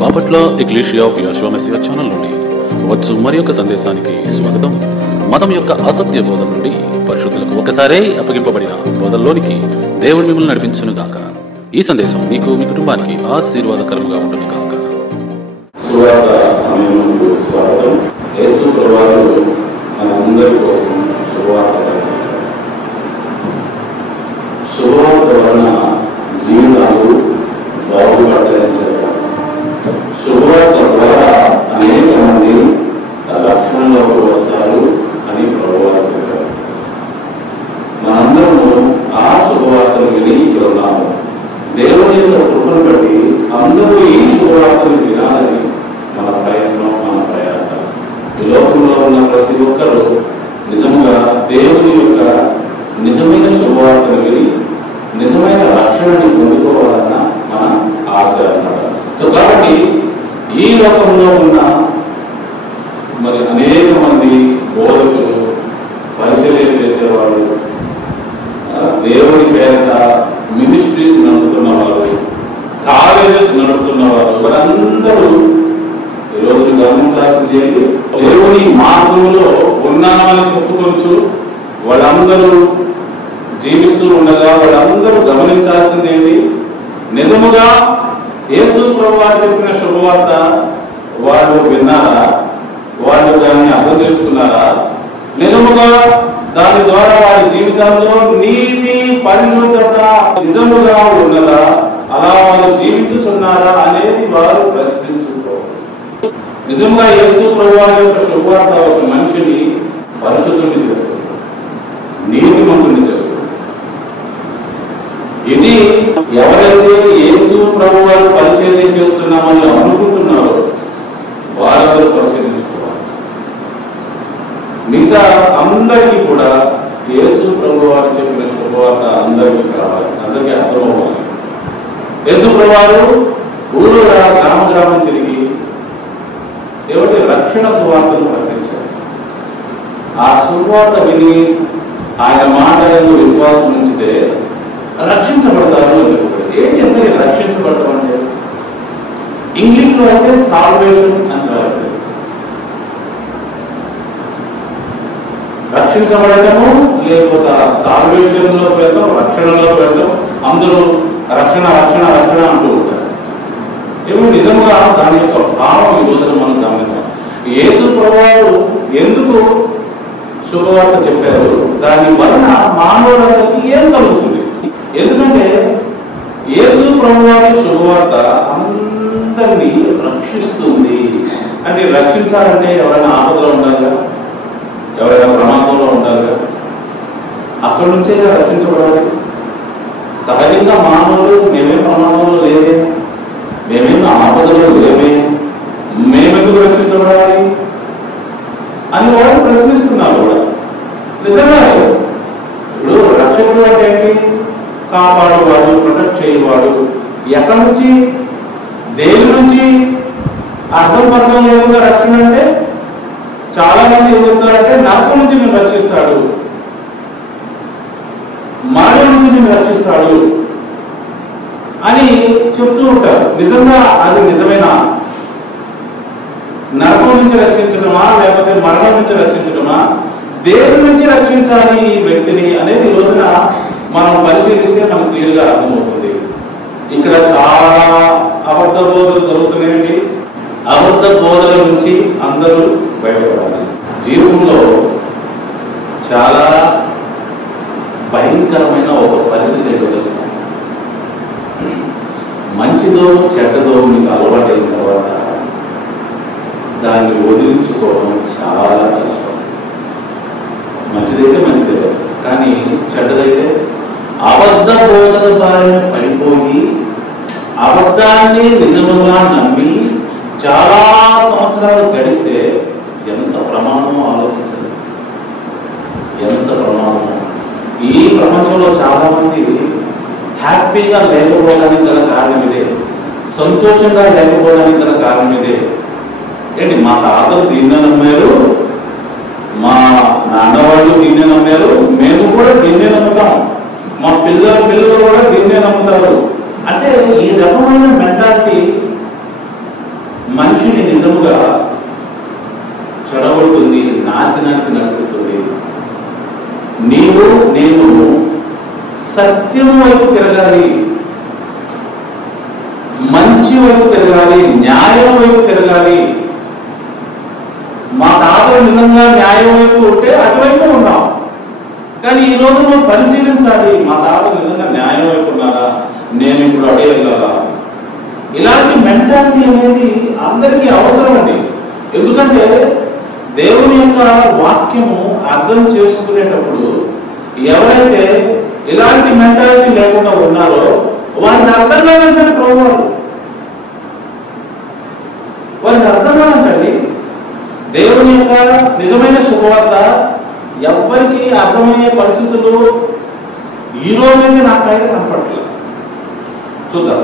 Bapatla ecclesia of Jehovah Messiah channel నుండి వచ్చు మరి యొక్క సందేశానికి స్వాగతం. మతం యొక్క అసత్య బోధన నుండి పరిశుద్ధులకు ఒకసారి అప్పగింపబడిన బోధనలోనికి దేవుడు మిమ్మల్ని నడిపించును గాక. ఈ సందేశం మీకు మీ కుటుంబానికి ఆశీర్వాదకరంగా ఉంటుంది గాక. సువార్త సమయంలో స్వాగతం. యేసు ప్రభువు మనందరి కోసం సువార్త ప్రకటించారు. సువార్త వలన జీవితాలు బాగుపడతాయని చెప్పారు. సువార్త ద్వారా అనేక మంది రక్షణలోకి వస్తారు అని ప్రభువు చెప్పారు. మనందరము ఆ శుభవార్తను విని ఇక్కడ ఉన్నాము. దేవుని యొక్క కృపను బట్టి అందరూ ఈ శుభవార్తను వినాలని మన ప్రయత్నం, మన ప్రయాస. ఈ లోకంలో ఉన్న ప్రతి ఒక్కరూ నిజంగా దేవుని యొక్క నిజమైన శుభవార్తను విని నిజమైన రక్షణని పొందుకోవాలన్న మన ఆశ అన్నమాట. సో కాబట్టి ఈ లోకంలో ఉన్న మరి అనేక మంది బోధకులు, పరిచర్య చేసేవాళ్ళు, దేవుని పేరిట మినిస్ట్రీస్ నడుపుతున్న వారు, కాలేజెస్ నడుపుతున్న వారు, వారందరూ ఈరోజు గమనించాల్సింది ఏంటి? దేవుని మార్గంలో ఉన్నామని చెప్పుకోవచ్చు. వాళ్ళందరూ జీవిస్తూ ఉండగా వాళ్ళందరూ గమనించాల్సింది ఏంటి? నిజముగా యేసు ప్రభువు చెప్పిన శుభవార్త వాళ్ళు విన్నారా? వాళ్ళు దాన్ని అర్థం చేసుకున్నారా? నిజముగా దాని ద్వారా వారి జీవితాల్లో నీతి, పరిశుద్ధత నిజముగా ఉన్నదా? అలా వాళ్ళు జీవించుతున్నారా అనేది వారు ప్రశ్నించుకోవాలి. నిజంగా యేసు ప్రభువు యొక్క శుభవార్త ఒక మనిషిని పరిశుద్ధుని చేస్తుంది, నీతిమంతుని చేస్తుంది. ఇది ఎవరైతే యేసు ప్రభువు వారు పరిచర్య చేస్తున్నామని అనుకుంటున్నారో వారందరూ పరిశీలించుకోవాలి. మిగతా అందరికీ కూడా యేసు ప్రభువు వారు చెప్పిన శుభవార్త అందరికీ కావాలి, అందరికీ అర్థమవ్వాలి. యేసు ప్రభువు ఊరు గ్రామం తిరిగి ఎవరి రక్షణ సువార్తను ప్రకటించారు. ఆ సువార్త విని ఆయన మాటలను విశ్వాసం ఉంచితే రక్షించబడతారు అని చెప్పారు. ఏంటి ఎంత రక్షించబడతాం అంటే ఇంగ్లీష్లో అయితే సాల్వేషన్ అంటారు. రక్షించబడటము లేకపోతే సాల్వేషన్ లో వెళ్ళడం, రక్షణలో వెళ్ళడం, అందరూ రక్షణ రక్షణ రక్షణ అంటూ ఉంటారు. ఏమో నిజంగా దాని యొక్క భావం ఈ రోజున మనం గమనిద్దాం. యేసు ప్రభువు ఎందుకు శుభవార్త చెప్పారు? దాని వలన మానవులకి ఏం కలుగుతుంది? ఎందుకంటే యేసు ప్రభువు శుభవార్త అందరినీ రక్షిస్తుంది. అంటే రక్షించాలంటే ఎవరైనా ఆపదలో ఉండాలిగా, ఎవరైనా ప్రమాదంలో ఉండాలిగా, అక్కడి నుంచే రక్షించబడాలి. సహజంగా మానవులు మేమే ప్రమాదంలో లేదే, మేమేమో ఆపదలో లేమే, మేమెందుకు రక్షించబడాలి అని వాళ్ళు ప్రశ్నిస్తున్నారు కూడా. నిజంగా ఇప్పుడు రక్షకుడు అంటే ఏంటి? కాపాడువాడు, ప్రొటెక్ట్ చేయవాడు. ఎక్కడి నుంచి, దేని నుంచి అర్థం పర్థం లేకుండా రక్షణ అంటే చాలా మంది ఏం చెప్తారంటే నరకం నుంచి నేను రక్షిస్తాడు, మరణం నుంచి నేను రక్షిస్తాడు అని చెప్తూ ఉంటారు. నిజంగా అది నిజమేనా? నరకం నుంచి రక్షించడమా లేకపోతే మరణం నుంచి రక్షించడమా? దేని నుంచి రక్షించాలి ఈ వ్యక్తిని అనేది ఈ రోజున మనం పరిశీలిస్తే మనకు క్లియర్గా అర్థమవుతుంది. ఇక్కడ చాలా అబద్ధ బోధలు జరుగుతున్నాయండి. అబద్ధ బోధల నుంచి అందరూ బయటపడాలి. జీవితంలో చాలా భయంకరమైన ఒక పరిస్థితి ఏంటో తెలుసు. మంచిదో చెడ్డదో మీకు అలవాటైన తర్వాత దాన్ని వదిలించుకోవడం చాలా కష్టం. మంచిదైతే మంచిదే, కానీ చెడ్డదైతే అబద్ధ బోధన బారిన పడిపోయి అబద్ధాన్ని నిజముగా నమ్మి చాలా సంవత్సరాలు గడిస్తే ఎంత ప్రమాదమో ఆలోచించదు. ఎంత ప్రమాదమో. ఈ ప్రపంచంలో చాలా మంది హ్యాపీగా లేకపోవడానికి గల కారణం ఇదే, సంతోషంగా లేకపోవడానికి గల కారణం ఇదే. ఏంటి, మా తాతలు దీన్నే నమ్మారు, మా నాన్న వాళ్ళు దీన్నే నమ్మారు, మేము కూడా దీన్నే నమ్ముతాం, మా పిల్లలు కూడా దీన్నే నమ్ముతారు అంటే ఈ రకమైన మెంటాలిటీ నిజముగా చెడగొడుతుంది, నాశనానికి నడిపిస్తుంది. నీవు నేను సత్యం వైపు తిరగాలి, మంచి వైపు తిరగాలి, న్యాయం వైపు తిరగాలి. మా తాతలు నిజంగా న్యాయం వైపు ఉంటే అటువైపు ఉన్నాం. కానీ ఈ రోజు మనం పరిశీలించాలి, మా తాతలు నిజంగా న్యాయం వైపు ఉన్నారా, నేను ఇప్పుడు అడగగలరా? ఇలాంటి మెంటాలిటీ అనేది అందరికీ అవసరం అండి. ఎందుకంటే దేవుని యొక్క వాక్యము అర్థం చేసుకునేటప్పుడు ఎవరైతే ఇలాంటి మెంటాలిటీ లేకుండా ఉన్నారో వారికి అర్థం కాదంటే ప్రభువారు, వారికి అర్థం కాదంటండి. దేవుని యొక్క నిజమైన శుభవార్త ఎవ్వరికి అర్థమయ్యే పరిస్థితులు ఈ రోజైతే నాకైతే కనపడలేదు. చూద్దాం.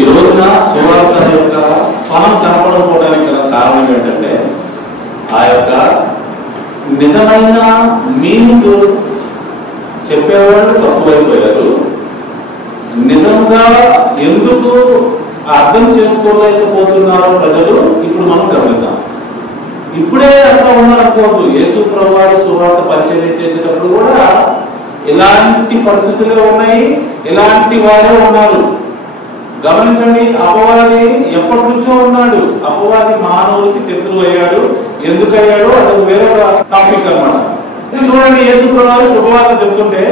ఈ రోజున శుభవార్త యొక్క ఫలం కనపడకపోవడానికి గల కారణం ఏంటంటే ఆ యొక్క నిజమైన మీనింగ్ చెప్పేవాళ్ళు తక్కువైపోయారు. నిజంగా ఎందుకు అర్థం చేసుకోలేకపోతున్నారో ప్రజలు ఇప్పుడు మనం గమనిద్దాం. ఇప్పుడే అట్లా ఉన్నారనుకోవద్దు. యేసు ప్రభువారు సువార్త పరిచయం చేసేటప్పుడు కూడా ఇలాంటి పరిస్థితులు ఉన్నాయి, ఇలాంటి వారే ఉన్నారు. గమనించండి, అపవాది ఎప్పటి నుంచో ఉన్నాడు. అపవాది మానవుడికి శత్రువు అయ్యాడు. ఎందుకు అయ్యాడు అది వేరొక టాపిక్ అన్నమాట. చూడండి, యేసు ప్రభువారు శుభవార్త చెప్తుంటే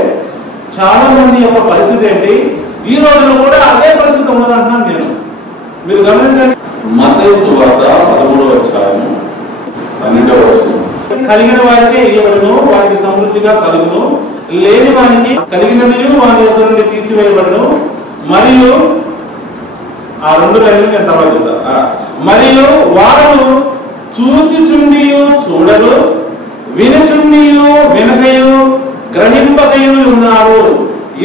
చాలా మంది యొక్క పరిస్థితి ఏంటి, ఈ రోజున కూడా అదే పరిస్థితి ఉన్నదంటున్నాను నేను. మీరు గమనించండి, మత్తయి సువార్త 13వ అధ్యాయం 12వ వచనం. కలిగిన వారికి ఇవ్వబడును, వారికి సమృద్ధిగా కలుగును, లేని వారికి కలిగినది వారి వద్ద నుండి తీసివేయబడును. మరియు ఆ 2 లైన్లు నేను తర్వాత చెప్తా. మరియు వారు చూచుచుండియు చూడరు, వినుచుండియు వినకయు గ్రహింపకయు ఉన్నారు.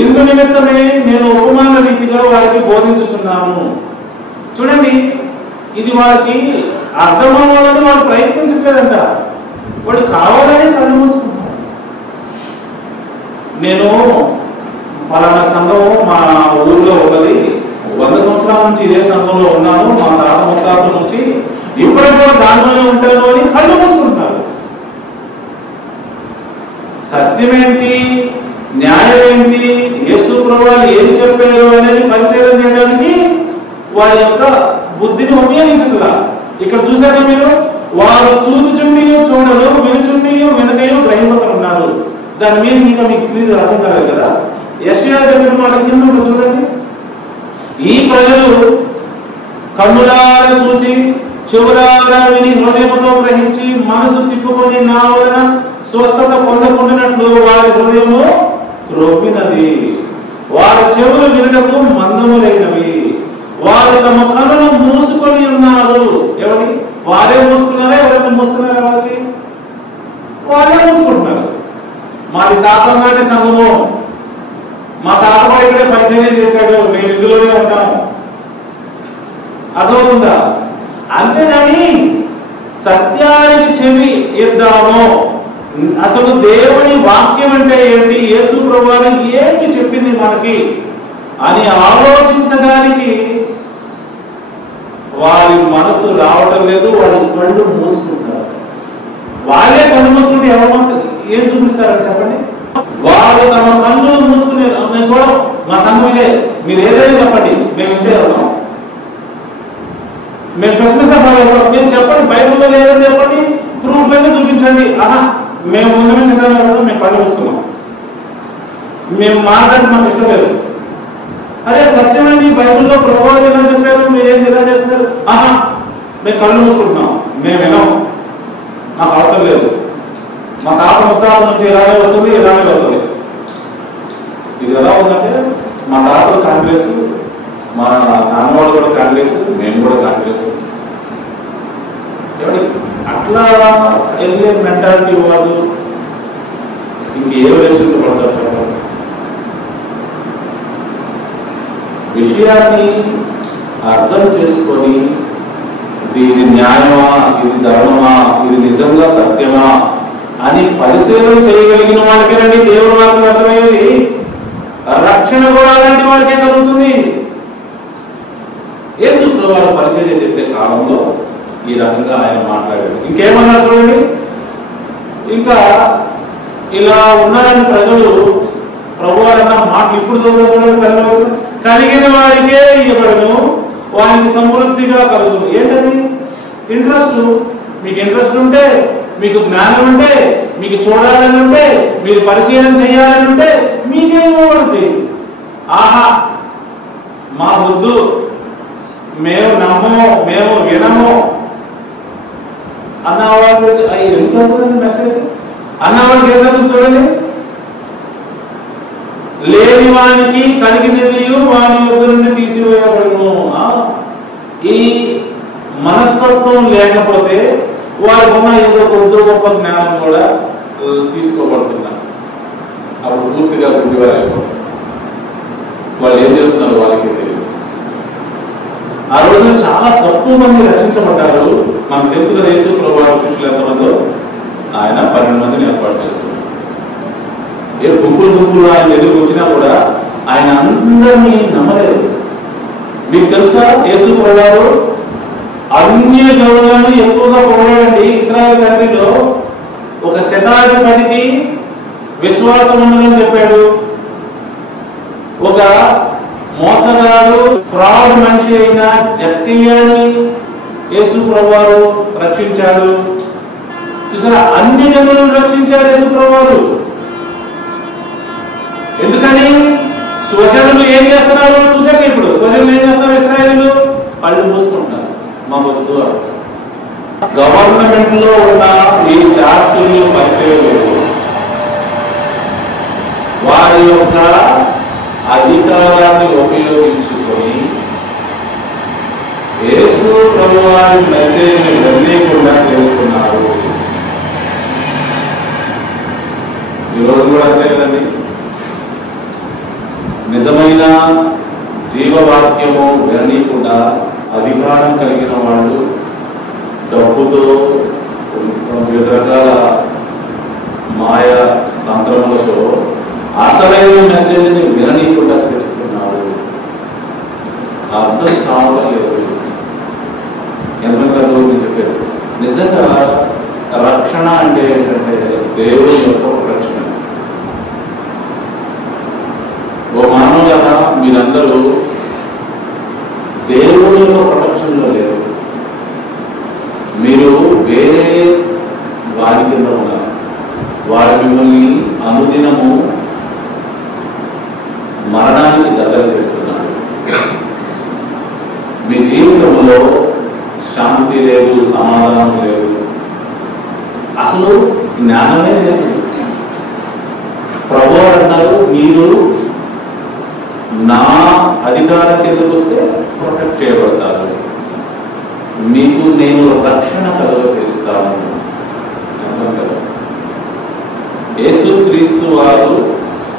ఇందు నిమిత్తమే నేను ఉపమాన రీతిగా వారికి బోధించుచున్నాను. చూడండి, ఇది వారికి అర్థమవ్వాలని వాడు ప్రయత్నించలేదంట. వాడు కావాలని కళ్ళు మూసుకుంటాడు. నేను పలానా సంఘం మా ఊర్లో ఉన్నది, 100 సంవత్సరాల నుంచి ఇదే సంఘంలో ఉన్నాను, మా తాత ముత్తాతల నుంచి ఇప్పటికి కూడా దానిలోనే ఉంటాను అని కళ్ళు మూసుకుంటున్నారు. సత్యమేంటి, న్యాయం ఏంటి, యేసు ప్రభువారు ఏం చెప్పారు అనేది పరిశీలన చేయడానికి వారి యొక్క బుద్ధిని ఉపయోగించట్లా. ఇక్కడ చూసారా మీరు, వారు చూచుచుండియో చూడరు, వినుచుండియో వినకయో గ్రహింపక ఉన్నారు. దాని మీద ఇంకా మీకు క్లియర్ అర్థం కాలేదు కదా. యెషయా చెప్పిన మాట కింద చూడండి, ఈ ప్రజలు కన్నులారా చూచి చెవులారా విని హృదయంతో గ్రహించి మనసు తిప్పుకొని నా వలన స్వస్థత పొందకుండానట్లు వారి హృదయము క్రొవ్వినది, వారి చెవులు వినటకు మందములైనవి, వారు తమ కన్నులు మూసుకొని ఉన్నారు. ఎవరి వారే మూసుకున్నారా, ఎవరైనా మూస్తున్నారా? వాళ్ళకి వాళ్ళే మూసుకుంటున్నారు. మాది తాతం నాటి సంఘము, మా తాత ఇక్కడే పరిచయం చేశాడు, మేము ఇందులోనే ఉంటాము. అర్థమవుతుందా? అంతేగాని సత్యానికి చెవి ఇద్దాము, అసలు దేవుని వాక్యం అంటే ఏంటి, యేసు ప్రభువారు ఏంటి చెప్పింది మనకి అని ఆలోచించడానికి వారి మనసు రావటం లేదు. వాళ్ళు కళ్ళు మూసుకుంటారు. వాళ్ళే కళ్ళు మూసుకుంటే ఎవరు ఏం చూపిస్తారని చెప్పండి. వాళ్ళు తమ కళ్ళు మూసుకునే, మేము చూడం, మా సంఘమే, మీరు ఏదైనా చెప్పండి, మేము ఇంటే వెళ్తాం, మేము క్రిస్మస్ వెళ్తాం, మీరు చెప్పండి, బైబిల్లో లేదని చెప్పండి, ప్రూఫ్లన్నీ చూపించండి. ఆహా, మేము ముందు నుంచి మేము కళ్ళు మూసుకున్నాం, మేము మాట్లాడి మాకు ఇష్టం లేదు. అదే సత్యమండి, బైబిల్లో ప్రభువారు ఎలా చెప్పారు, మీరేం ఎలా చేస్తున్నారు? ఆహా, మేము కళ్ళు మూసుకుంటున్నాం, మేము వినాం, మాకు అవసరం లేదు, మా తాత ముత్తాల నుంచి ఇలానే వస్తుంది, ఇలానే వస్తుంది. ఇది ఎలా ఉందంటే, మా తాతలు కాంగ్రెస్, మా నాన్నవాళ్ళు కూడా కాంగ్రెస్, మేము కూడా కాంగ్రెస్. అట్లా వెళ్ళే మెంటాలిటీ వాళ్ళు ఇంకే విషయంలో పడతారు చెప్పండి. విషయాన్ని అర్థం చేసుకొని ఇది న్యాయమా, ఇది ధర్మమా, ఇది నిజంగా సత్యమా అని పరిశీలన చేయగలిగిన వాళ్ళకేనండి దేవుడు వారికి అర్థమయ్యేది. రక్షణ కూడా అలాంటి వారికే కలుగుతుంది. యేసు ప్రభువారు పరిచర్య చేసే కాలంలో ఈ రకంగా ఆయన మాట్లాడాడు. ఇంకేమన్నారు చూడండి, ఇంకా ఇలా ఉన్నారని ప్రజలు ప్రభువారు అన్న మాట ఇప్పుడు చదువుతున్నాడు. కలిగిన వారికే ఇవ్వబడును, వారికి సమృద్ధిగా కలుగుతుంది. ఏంటది? ఇంట్రెస్ట్. మీకు ఇంట్రెస్ట్ ఉంటే, మీకు జ్ఞానం ఉంటే, మీకు చూడాలని ఉంటే, మీరు పరిశీలన చేయాలని ఉంటే మీకే ఇవ్వబడుతుంది. ఆహా మా వద్దు, మేము నమ్మము, మేము వినము అన్నవాళ్ళు ఎంత మెసేజ్ అన్నవాళ్ళకి ఏదో చూడండి, లేని వానికి కలిగినది వాని వద్ద నుండి తీసివేయబడును. ఈ మనస్తత్వం లేకపోతే వారికి ఉన్న ఏదో కొద్ది గొప్ప జ్ఞానం కూడా తీసుకోబడుతున్నారు. అప్పుడు పూర్తిగా గుడ్డివారైపోతారు. వాళ్ళు ఏం చేస్తున్నారు వాళ్ళకి తెలియదు. ఆ రోజున చాలా తక్కువ మంది రక్షించబడ్డారు. మనకు తెలుసు కదా, యేసు ప్రభువు శిష్యులు ఎంతమందో ఆయన 12 మందిని ఏర్పాటు చేస్తున్నారు. ఏ గుంపులు ఆయన ఎదురు వచ్చినా కూడా ఆయన అందరినీ నమ్మలేదు. మీకు తెలుసా, యేసు ప్రభువు అన్య గౌరవాన్ని ఎక్కువగా పొందాడండి. ఇశ్రాయేలు కంట్రీలో ఒక శతాధిపతికి విశ్వాసం ఉందని చెప్పాడు. ఒక మోసగాడు ఫ్రాడ్ మనిషి అయిన జక్కయ్యని యేసు ప్రభువు రక్షించాడు. చూసారా, అన్ని జనులను రక్షించాడు యేసు ప్రభువు. ఎందుకని? స్వజనులు ఏం చేస్తున్నారు చూసాక, ఇప్పుడు స్వజనులు ఏం చేస్తున్నారు? ఇశ్రాయేలు కళ్ళు మూసుకుంటున్నారు, మా వద్దు. గవర్నమెంట్ లో ఉన్న ఈ శాస్త్రులు పరిచయం లేదు. వారి యొక్క అధికారాన్ని ఉపయోగించుకొని యేసు ప్రభువారి మెసేజ్ వెళ్ళకుండా చేసుకున్నారు. ఈరోజు కూడా అంతే కదండి. నిజమైన జీవవాక్యము విననీయకుండా అధికారం కలిగిన వాళ్ళు డబ్బుతో వివిధ రకాల మాయ తంత్రములతో అసలైన మెసేజ్ని విననీయకుండా చేస్తున్నారు. అర్థం కావడం లేదు. ఎంతగానో చెప్పారు. నిజంగా రక్షణ అంటే ఏంటంటే దేవుని యొక్క రక్షణ. ఓ మానవులారా, మీరందరూ దేవుని యొక్క ప్రొటెక్షన్లో లేరు. మీరు వేరే వారి కింద ఉన్నారు. వారు మిమ్మల్ని అనుదినము మరణానికి దగ్గర చేస్తున్నారు. మీ జీవితంలో శాంతి లేదు, సమాధానం లేదు, అసలు జ్ఞానమే లేదు. ప్రభువు అంటారు, మీరు నా అధికారం కిందకు వస్తే ప్రొటెక్ట్ చేయబడతారు, మీకు నేను రక్షణ కలుగ చేస్తాను. యేసు క్రీస్తు వారు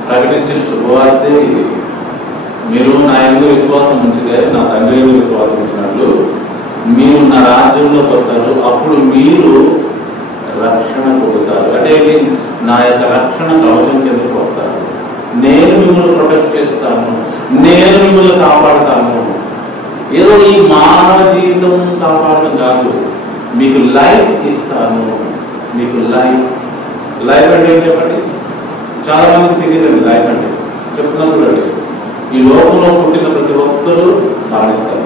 ప్రకటించిన శుభవార్తే ఇది. మీరు నా యందు విశ్వాసం ఉంచితే నా తండ్రి యందు విశ్వాసం ఉంచినట్లు మీరు నా రాజ్యంలోకి వస్తారు. అప్పుడు మీరు రక్షణ పొందుతారు. అంటే నా యొక్క రక్షణ కవచం కిందకు వస్తారు. నేను మిమ్మల్ని ప్రొటెక్ట్ చేస్తాను, నేను మిమ్మల్ని కాపాడుతాను. ఏదో ఈ మానవ జీవితం కాపాడడం కాదు, మీకు లైఫ్ ఇస్తాను. మీకు లైఫ్ అంటే ఏం చెప్పండి? చాలా మందికి తెలియదండి లైఫ్ అంటే. చెప్తున్నా చూడండి, ఈ లోకంలో పుట్టిన ప్రతి ఒక్కరూ మరణిస్తారు.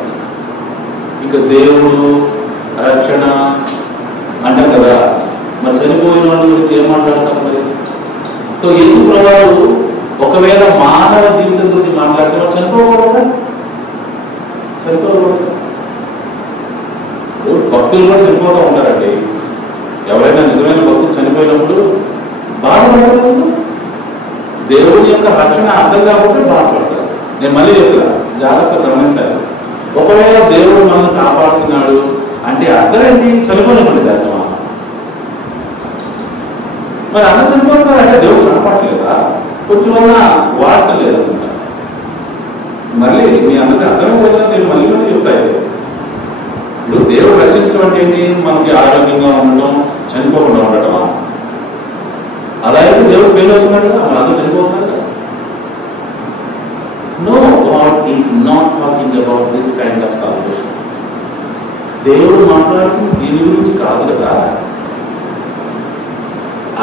ఇక దేవుడు రక్షణ అంటారు కదా, మరి చనిపోయిన వాళ్ళ గురించి ఏం మాట్లాడతారు మరి? సో యేసు ప్రభువు ఒకవేళ మానవ జీవితం గురించి మాట్లాడితే వాళ్ళు చనిపోకూడదా? చనిపోకూడదు. భక్తులు కూడా చనిపోతూ ఉంటారండి. ఎవరైనా నిజమైన భక్తులు చనిపోయినప్పుడు బాధపడతారు. దేవుని యొక్క రక్షణ అర్థం కాకపోతే బాధపడతారు. నేను మళ్ళీ చెప్తాను, జాగ్రత్తగా గమనించాలి. ఒకవేళ దేవుడు మనల్ని కాపాడుతున్నాడు అంటే అర్థం ఏంటి? చనిపోయినప్పుడు అర్థమా? మరి అందరూ చనిపోతున్నారంటే దేవుడు కాపాడలేదా? కొంచెం వాడటం లేదనుకుంటా. మళ్ళీ మీ అందరికీ అర్థమే లేదా? నేను మళ్ళీ చెప్తాయి. ఇప్పుడు దేవుడు రక్షించడం అంటే ఏంటి? మనకి ఆరోగ్యంగా ఉండటం, చనిపోకుండా ఉండటమా? అలా అయితే దేవుడు ఫెయిల్ అవుతున్నాడు కదా, మన అందరూ చనిపోతున్నాడు కదా. No, God is not talking about this kind of salvation. దేవుడు మాట్లాడుతుంది దీని గురించి కాదు కదా.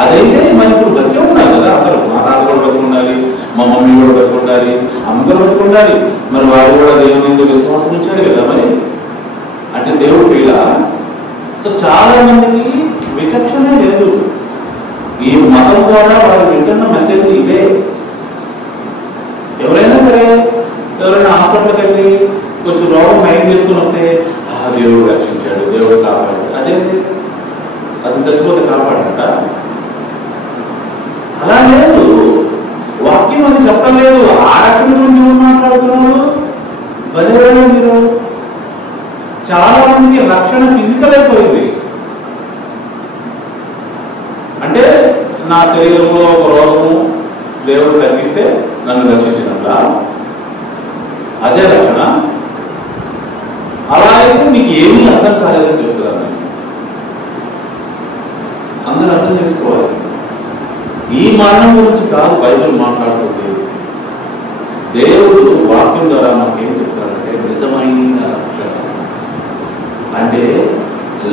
అదైతే మరి ఇప్పుడు బతికే ఉండాలి కదా, అందరూ మా తాత కూడా బతుకుండాలి, మా మమ్మీ కూడా బతుకుండాలి, అందరూ బతుకుండాలి. మరి వారు కూడా దేవుని మీద విశ్వాసం ఉంచారు కదా. మరి అంటే దేవుడు పిల్ల. సో చాలా మందికి విచక్షణే లేదు. ఈ మతం ద్వారా వాళ్ళు వింటున్న మెసేజ్ ఇదే. ఎవరైనా సరే, ఎవరైనా హాస్పిటల్కి వెళ్ళి కొంచెం రోగం మైండ్ చేసుకుని వస్తే దేవుడు రక్షించాడు, దేవుడు కాపాడు, అదే అది చచ్చిపోతే కాపాడంట. అలా లేదు, వాక్యం అది చెప్పడం లేదు. ఆ రక్షణ గురించి ఎవరు మాట్లాడుతున్నారు? బలివేళ మీరు చాలా మందికి రక్షణ ఫిజికల్ అయిపోయింది. అంటే నా శరీరంలో ఒక రోగము దేవుడు తగ్గిస్తే నన్ను రక్షించినట్ల అదే రక్షణ. అలా అయితే మీకు ఏమీ అర్థం కాలేదని చెప్తున్నాను. అందరూ అర్థం చేసుకోవాలి. ఈ మరణం గురించి కాదు బైబిల్ మాట్లాడుతుంది. దేవుడు వాక్యం ద్వారా మాకేం చెప్తాడంటే నిజమైన రక్షణ అంటే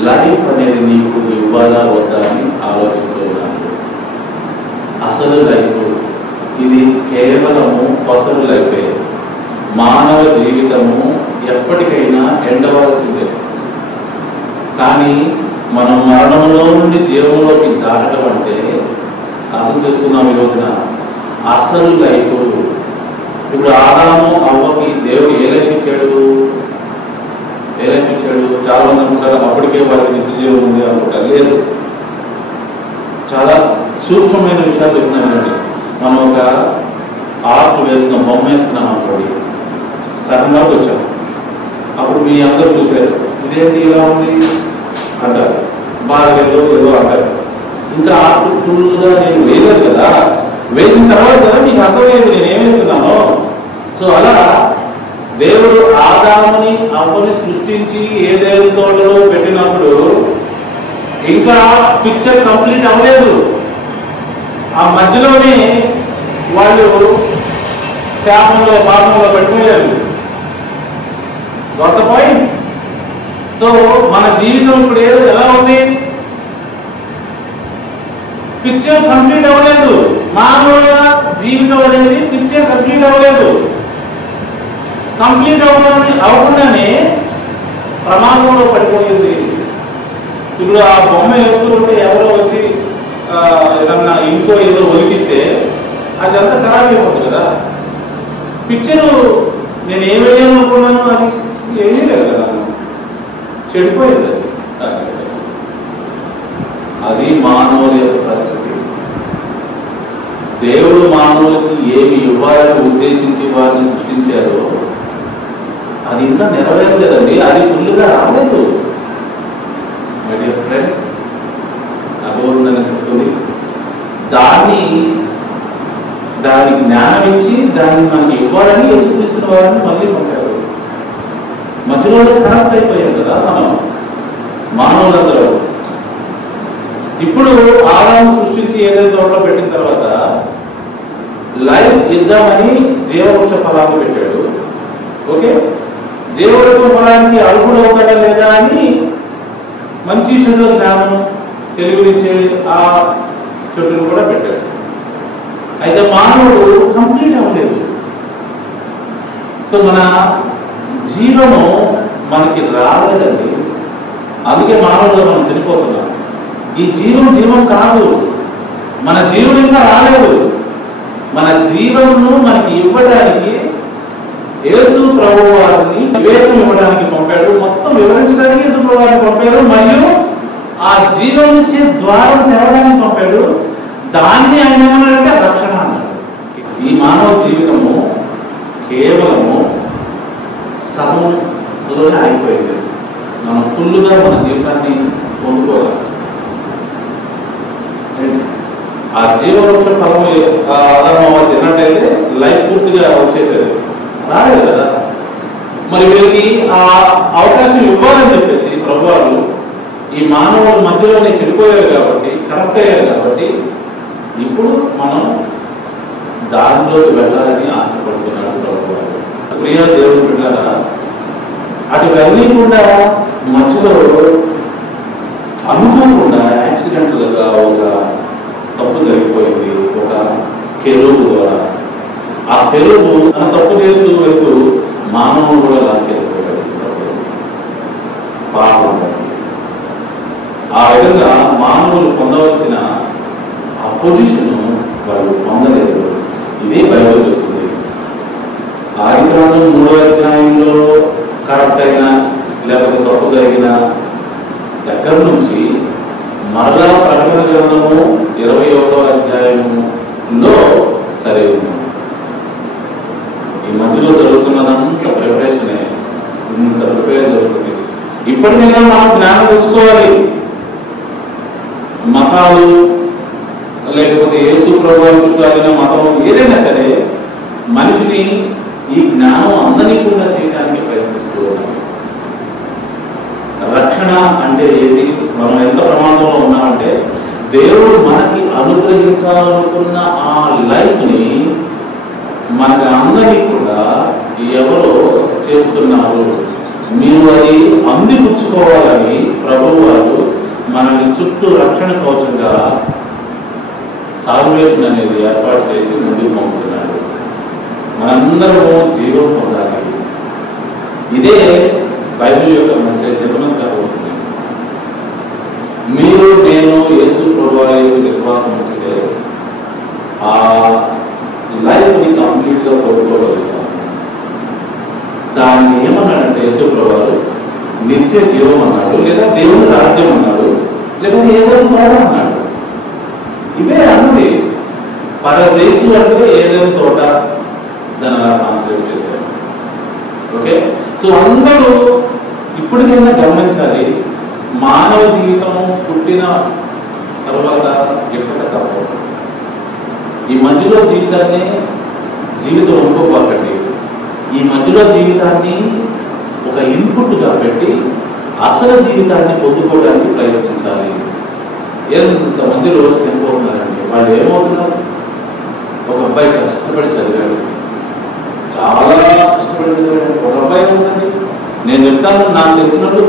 లైఫ్ అనేది నీకు ఇవ్వాలా వద్దా అని ఆలోచిస్తూ ఉన్నాను. అసలు లైఫ్ ఇది కేవలము పసరు లైఫే. మానవ జీవితము ఎప్పటికైనా ఎండవలసిందే. కానీ మనం మరణంలో నుండి జీవంలోకి దాటడం అంటే అర్థం చేసుకున్నాం ఈ రోజున. అసలు లైఫ్ ఇప్పుడు ఆదాము అవ్వకి దేవుడు ఏ లైఫ్ ఇచ్చాడు? ఏ లైఫ్ ఇచ్చాడు? చాలా మంది అనుకుంటారు అప్పటికే వారికి నిత్య జీవం ఉంది అనుకుంటారు. లేదు, చాలా సూక్ష్మమైన విషయాలు చెప్తున్నానండి. మనం ఒక ఆర్ట్ వేస్తున్నాం, బొమ్మ వేస్తున్నాం అనుకోండి, సడన్గా వచ్చాం. అప్పుడు మీ అందరూ చూశారు, ఇదేంటి ఇలా ఉంది అంటారు, బాగా ఏదో అంటారు. ఇంకా ఆర్ట్ ఫుల్గా నేను వేయలేదు కదా, వేసిన తర్వాత కదా మీకు అర్థమయ్యేది నేను ఏం వేస్తున్నాను. సో అలా దేవుడు ఆదాముని అవ్వని సృష్టించి ఏదేదో తోటలో పెట్టినప్పుడు ఇంకా పిక్చర్ కంప్లీట్ అవ్వలేదు. ఆ మధ్యలోనే వాళ్ళు శాపంలో పాపంలో పడిపోయారు. గొప్ప పాయింట్. సో మన జీవితం ఇప్పుడు ఎలా ఉంది? పిక్చర్ కంప్లీట్ అవ్వలేదు. మానవ జీవితం అనేది పిక్చర్ కంప్లీట్ అవ్వలేదు. కంప్లీట్ అవ్వకుండానే ప్రమాదంలో పడిపోయింది. ఇప్పుడు ఆ బొమ్మ వేస్తుంటే ఎవరో వచ్చి ఏదన్నా ఇంకో ఏదో ఒలికిస్తే అది అంతా ఖరాబ్ అయిపోతుంది కదా. పిక్చరు నేను ఏం వేయాలనుకున్నాను అది ఏమీ లేదు కదా, చెడిపోయింది. అది మానవుల యొక్క పరిస్థితి. దేవుడు మానవులకి ఏమి ఇవ్వాలని ఉద్దేశించి వారిని సృష్టించారో అది ఇంకా నెరవేరలేదండి. అది ఫుల్గా రాలేదు. మై డియర్ ఫ్రెండ్స్, అగౌరవంగా చెప్తుంది. దాని జ్ఞానం ఇచ్చి దాన్ని మనకి ఇవ్వాలని యేసుక్రీస్తు వారిని మళ్ళీ పంపారు. మధ్యలో కనెక్ట్ అయిపోయాం కదా మనం మానవులందరూ. ఇప్పుడు ఆదాము సృష్టించి ఏదైతే తోటలో పెట్టిన తర్వాత లైఫ్ ఇద్దామని జీవవృక్ష ఫలాన్ని పెట్టాడు. ఓకే, జీవవృక్ష ఫలానికి అర్హుడు అవుతాడా లేదా అని మంచి చెడు జ్ఞానం తెలివినిచ్చే ఆ చెట్టును కూడా పెట్టాడు. అయితే మానవుడు కంప్లీట్ అవ్వలేదు. సో మన జీవము మనకి రాలేదండి. అందుకే మానవుడు మనం చనిపోతున్నాం. ఈ జీవం కాదు. మన జీవం ఇంకా రాలేదు. మన జీవమును మనకి ఇవ్వడానికి యేసు ప్రభు వారిని వివేకం ఇవ్వడానికి పంపాడు. మొత్తం వివరించడానికి యేసు ప్రభు వారిని పంపాడు. మరియు ఆ జీవం నుంచి ద్వారం తెరవడానికి పంపాడు. దాన్ని ఆయన ఏమన్నాడంటే రక్షణ అన్నాడు. ఈ మానవ జీవితము కేవలము సమంలోనే అయిపోయింది. మనం ఫుల్లుగా మన జీవితాన్ని పొందుకోవాలి. ఆ జీవవృక్ష ఫలము ఆధారం తిన్నట్టయితే లైఫ్ పూర్తిగా వచ్చేసేది. రాలేదు కదా. మరి వీళ్ళకి ఆ అవకాశం ఇవ్వాలని చెప్పేసి ప్రభువారు ఈ మానవుల మధ్యలోనే చెడిపోయారు కాబట్టి, కరెక్ట్ అయ్యారు కాబట్టి ఇప్పుడు మనం దానిలోకి వెళ్ళాలని ఆశపడుతున్నాడు ప్రభువారు. ప్రియ దేవుడు బిడ్డలారా, అటువన్నీ కూడా మధ్యలో అనుకోకుండా యాక్సిడెంటల్గా ఒక తప్పు జరిగిపోయింది ఒక కెరూబు ద్వారా. ఆ కెరూబు తన తప్పు చేస్తూ వెళ్తూ మానవుడు కూడా లాక్కెళ్ళిపోయాడు పాపం. ఆ విధంగా మానవులు పొందవలసిన ఆ పొజిషన్ వాళ్ళు పొందలేదు. ఇదే బైబిల్ చెప్తుంది. ఆదికాండం 3వ అధ్యాయంలో కరెక్ట్ అయినా లేకపోతే తప్పు జరిగిన దగ్గర నుంచి మరలా ప్రకటన గ్రంథము 21వ అధ్యాయంలో సరే ఈ మధ్యలో జరుగుతున్నదంతా ప్రిపరేషనే. ఇంత ప్రిపేర్ జరుగుతుంది. ఇప్పటికైనా మనం జ్ఞానం తెచ్చుకోవాలి. మతాలు లేకపోతే యేసు ప్రభువుల మతం ఏదైనా సరే మనిషిని ఈ జ్ఞానం అందనీకుండా చేయడానికి ప్రయత్నిస్తూ ఉన్నాం. రక్షణ అంటే ఏంటి? మనం ఎంత ప్రమాదంలో ఉన్నామంటే దేవుడు మనకి అనుగ్రహించాలనుకున్న ఆ లైఫ్ని మనకి అందనీయకుండా ఎవరో చేస్తున్నారు. మీరు అది అందిపుచ్చుకోవాలని ప్రభువు వారు మనకి చుట్టూ రక్షణ కవచంగా సాల్వేషన్ అనేది ఏర్పాటు చేసి ముందుకు పంపుతున్నాడు. మనందరము జీవం పొందాలి. ఇదే బైబిల్ యొక్క మెసేజ్ నిజంగా అవుతుంది. మీరు నేను యేసు ప్రభువుకి విశ్వాసం ఉంచితే ఆ లైఫ్ని కంప్లీట్గా కోరుకోగలుగుతాం. దాన్ని ఏమన్నాడంటే యేసు ప్రభువు నిత్య జీవం అన్నాడు, లేదా దేవుని రాజ్యం అన్నాడు, లేకపోతే ఏదో అన్నాడు. ఇవే అన్నది. పరదేశు అంటే ఏదైనా తోట దాన్ని అలా ట్రాన్స్లేట్ చేశారు. ఓకే, సో అందరూ ఇప్పటికైనా గమనించాలి. మానవ జీవితం పుట్టిన తర్వాత ఎప్పక తప్పదు. ఈ మధ్యలో జీవితం అనుకోకండి. ఈ మధ్యలో జీవితాన్ని ఒక ఇన్పుట్గా పెట్టి అసలు జీవితాన్ని పొందుకోవడానికి ప్రయత్నించాలి. ఎంతమంది రోజు చనిపోతున్నారండి. వాళ్ళు ఏమవుతున్నారు? ఒక అబ్బాయి కష్టపడి చదివాడు, చాలా కష్టపడి చదివాడు. ఒక అబ్బాయి ఉందండి, నేను చెప్తాను, నాకు తెలిసినట్టు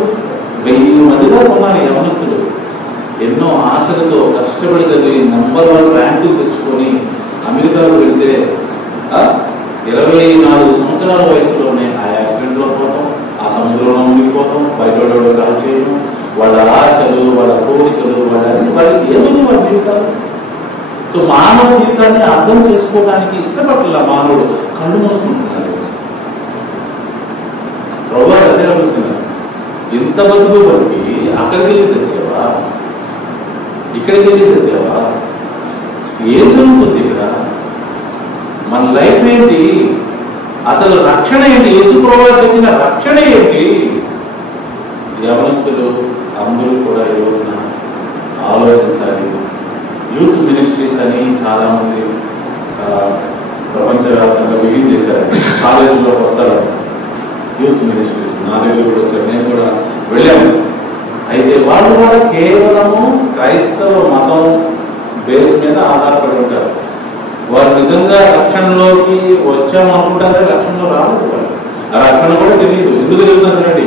1000 మందిగా ఉన్నారు యవనస్తులు. ఎన్నో ఆశలతో కష్టపడి చదివి నంబర్ 1 ర్యాంకులు తెచ్చుకొని అమెరికాలో వెళ్తే 24 సంవత్సరాల వయసులోనే ఆ యాక్సిడెంట్లో పోతాం, ఆ సముద్రంలో మునిగిపోతాం, బయట కాల్ చేయడం, వాళ్ళ ఆశలు, వాళ్ళ కోరికలు, వాళ్ళకి ఏమైంది వాళ్ళ జీవితాలు. సో మానవ జీవితాన్ని అర్థం చేసుకోవడానికి ఇష్టపడాల మానవుడు కళ్ళు మూసుకుంటున్నాడు. ప్రభు అదే అడుగుతున్నారు, ఇంత బతికి అక్కడికి వెళ్ళి తెచ్చావా, ఇక్కడికి వెళ్ళి తెచ్చావా? ఏం జరుగుతుంది ఇక్కడ? మన లైఫ్ ఏంటి? అసలు రక్షణ ఏంటి? యేసు ప్రభువు తెచ్చిన రక్షణ ఏంటి? యవనస్తులు అందరూ కూడా ఈ రోజున ఆలోచించాలి. యూత్ మినిస్ట్రీస్ అని చాలామంది ప్రపంచవ్యాప్తంగా బిగిన్ చేశారు. కాలేజీలో వస్తారు యూత్ మినిస్ట్రీస్. నా దగ్గర కూడా వచ్చారు, నేను కూడా వెళ్ళాను. అయితే వాళ్ళు కూడా కేవలము క్రైస్తవ మతం బేస్ మీద ఆధారపడి ఉంటారు. వారు నిజంగా రక్షణలోకి వచ్చామనుకుంటారే, రక్షణలో రాలేదు. వాళ్ళు ఆ రక్షణ కూడా తెలియదు. ఎందుకు తెలుస్తుందండి?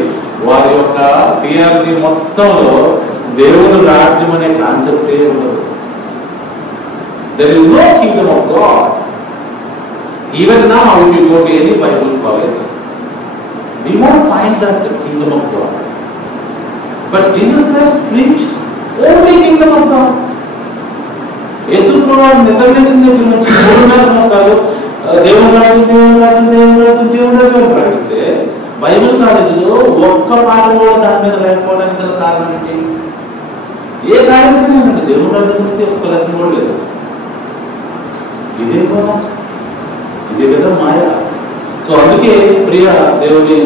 వారి యొక్క థియాలజీ మొత్తంలో దేవుని రాజ్యం అనే కాన్సెప్టే ఉండదు. There is no kingdom of God. Even now, if you go to any Bible college, we won't find that kingdom of God. But Jesus Christ preached only kingdom of God. యేసు ప్రభువు నిద్రలేసిన దగ్గర నుంచి 3.5 సంవత్సరాలు దేవుని రాజ్యం ప్రకటిస్తే బైబిల్ కాలేజీలో ఒక్క పాట కూడా దాని మీద లేకపోవడానికి గల కారణం ఏంటి? ఏ కాలేజీనండి దేవుని రాజ్యం గురించి ఒక్క లెసన్ కూడా లేదు. ఇదే కదా మాయ. సో అందుకే ప్రియ దేవుని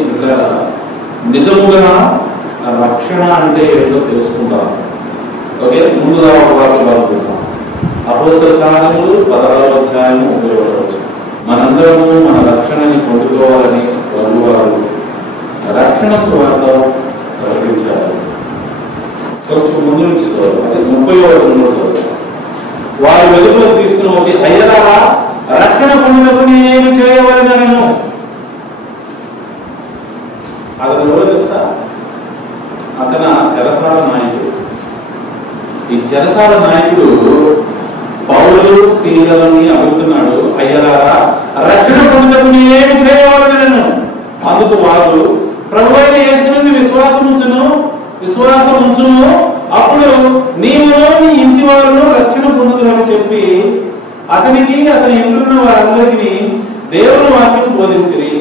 నిజముగా రక్షణ అంటే ఏంటో తెలుసుకుంటాం. ఓకే, ముందుగా ఒక వాక్యం అనుకుంటాం. అపోస్తల కార్యములు 16వ అధ్యాయము 31వ వచనం. మనందరము మన రక్షణని పొందుకోవాలని ప్రభువారు రక్షణ సువార్త ప్రకటించారు. కొంచెం ముందు నుంచి చదవాలి, 30వ వచనంలో చదవాలి. వారి వెలుగులోకి తీసుకుని వచ్చి, అయ్యలారా రక్షణ పొందినప్పుడు నేను చేయవలనను. అతను ఎవరో తెలుసా? అతను చెరసాల నాయకుడు. ఈ చెరసాల నాయకుడు పౌలు సీలని అడుగుతున్నాడు, అయ్యలారా రక్షణ పొందుటకు నేనేమి చేయవాలని నేను. అందుకు వారు ప్రభువైన యేసుని విశ్వాసం ఉంచును, అప్పుడు నీవును నీ ఇంటి వారును రక్షణ పొందుతారని చెప్పి అతనికి అతని ఇంట్లో వారందరికీ దేవుని వాక్యం బోధించిరి.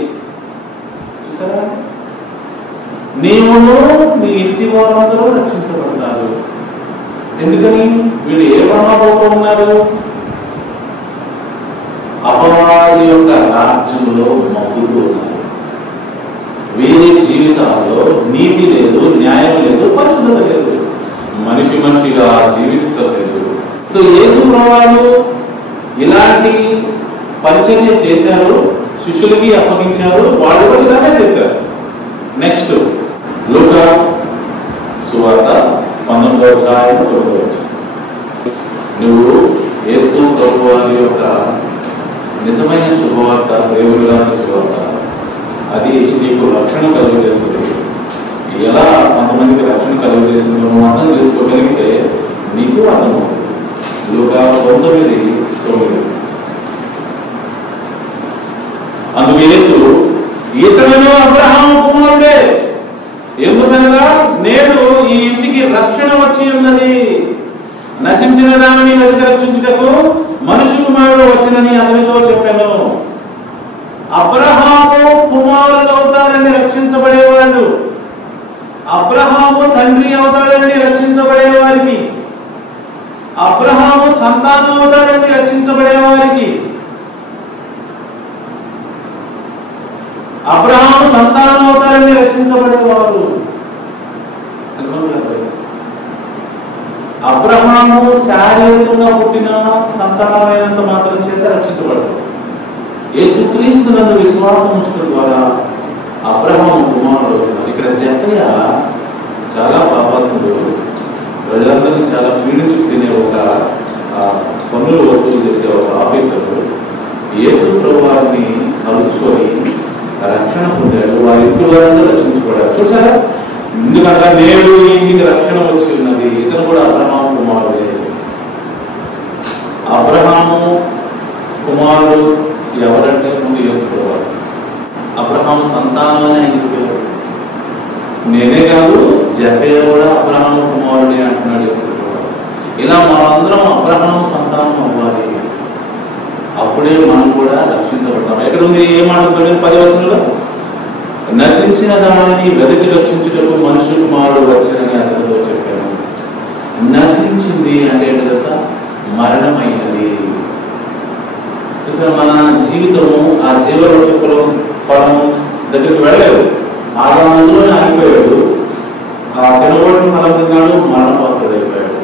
చూసారా? నీవును నీ ఇంటి వారందరూ రక్షించబడతారు. ఎందుకని? వీళ్ళు ఏ మహాభోగం ఉన్నారు? అపవాది యొక్క రాజ్యంలో మగ్గుతూ ఉన్నారు. వీరి జీవితాల్లో నీతి లేదు, న్యాయం లేదు, పరిశుద్ధత లేదు, మనిషిగా జీవించడం లేదు. సో యేసు ప్రభువు ఇలాంటి పరిచర్య చేశారు, శిష్యులకి అప్పగించారు, వాళ్ళు కూడా ఇలానే చేశారు. నెక్స్ట్ లూకా సువార్త 19వ అధ్యాయం 9వ వచనం. నువ్వు యేసు ప్రభువారి యొక్క నిజమైన శుభవార్త, దేవుడిగా శుభవార్త, అది నీకు రక్షణ కలుగజేస్తుంది. ఎలా కొంతమందికి రక్షణ కలుగజేస్తుందో నువ్వు అర్థం చేసుకోగలిగితే నీకు అర్థమవుతుంది. లూకా 19:9. అందుకు యేసు ఇతరులను అబ్రహాము కుమారుడే, ఎందుకనగా నేడు ఈ ఇంటికి రక్షణ వచ్చి ఉన్నది. నశించిన దానిని వెతికి రక్షించుటకు మనుష్య కుమారుడు వచ్చినని అతనితో చెప్పాను. అబ్రహాము కుమారులు అవుతారని రక్షించబడేవాళ్ళు, అబ్రహాము తండ్రి అవుతాడని రక్షించబడేవారికి, అబ్రహాము సంతానం అవుతాడని రక్షించబడేవారికి, అబ్రహాము సంతానం అవుతాడని రక్షించబడేవారు. అబ్రహాము శారీరకంగా పుట్టిన సంతానమైనంత మాత్రం చేత రక్షించబడతాడు. యేసుక్రీస్తు నందు విశ్వాసం ఉంచడం ద్వారా అబ్రహాము కుమారుడు అవుతున్నారు. ఇక్కడ జక్కయ్య చాలా పాపాత్ముడు, ప్రజలందరినీ చాలా పీడించి తినే ఒక పన్నులు వసూలు చేసే ఒక ఆఫీసరు యేసు ప్రభువారిని కలుసుకొని రక్షణ పొందాడు. వారి ఇంటి వారందరూ రక్షించబడ్డారు. చూసారా? ఎందుకంటే నేడు ఇంటికి రక్షణ వచ్చి ఉన్నది. ఇతను కూడా అబ్రహాము కుమారుడే. అబ్రహాము కుమారుడు ఎవరంటే ముందు యేసు ప్రభువారు. అబ్రహాము సంతానం అని ఆయనకు పేరు. నేనే కాదు, జక్కయ్య కూడా అబ్రహాము కుమారుడే అంటున్నాడు యేసు ప్రభువారు. ఇలా మనందరం అబ్రహాము సంతానం అవ్వాలి. అప్పుడే మనం కూడా రక్షించబడతాం. ఎక్కడ ఉంది? ఏమంటుంది 10వ వచనంలో? నశించిన దానిని వెతికి రక్షించుటకు మనుష్య కుమారుడు వచ్చారని అతనితో చెప్పాను. నశించింది అంటే ఏంటి తెలుసా? మరణమైనది. చూసారా? మన జీవితము ఆ జీవరోధ ఫలం దగ్గరికి వెళ్ళలేదు. ఆదాములోనే ఆగిపోయాడు. ఆ తినబడిన ఫలం తిన్నాడు, మరణపాత్రుడైపోయాడు.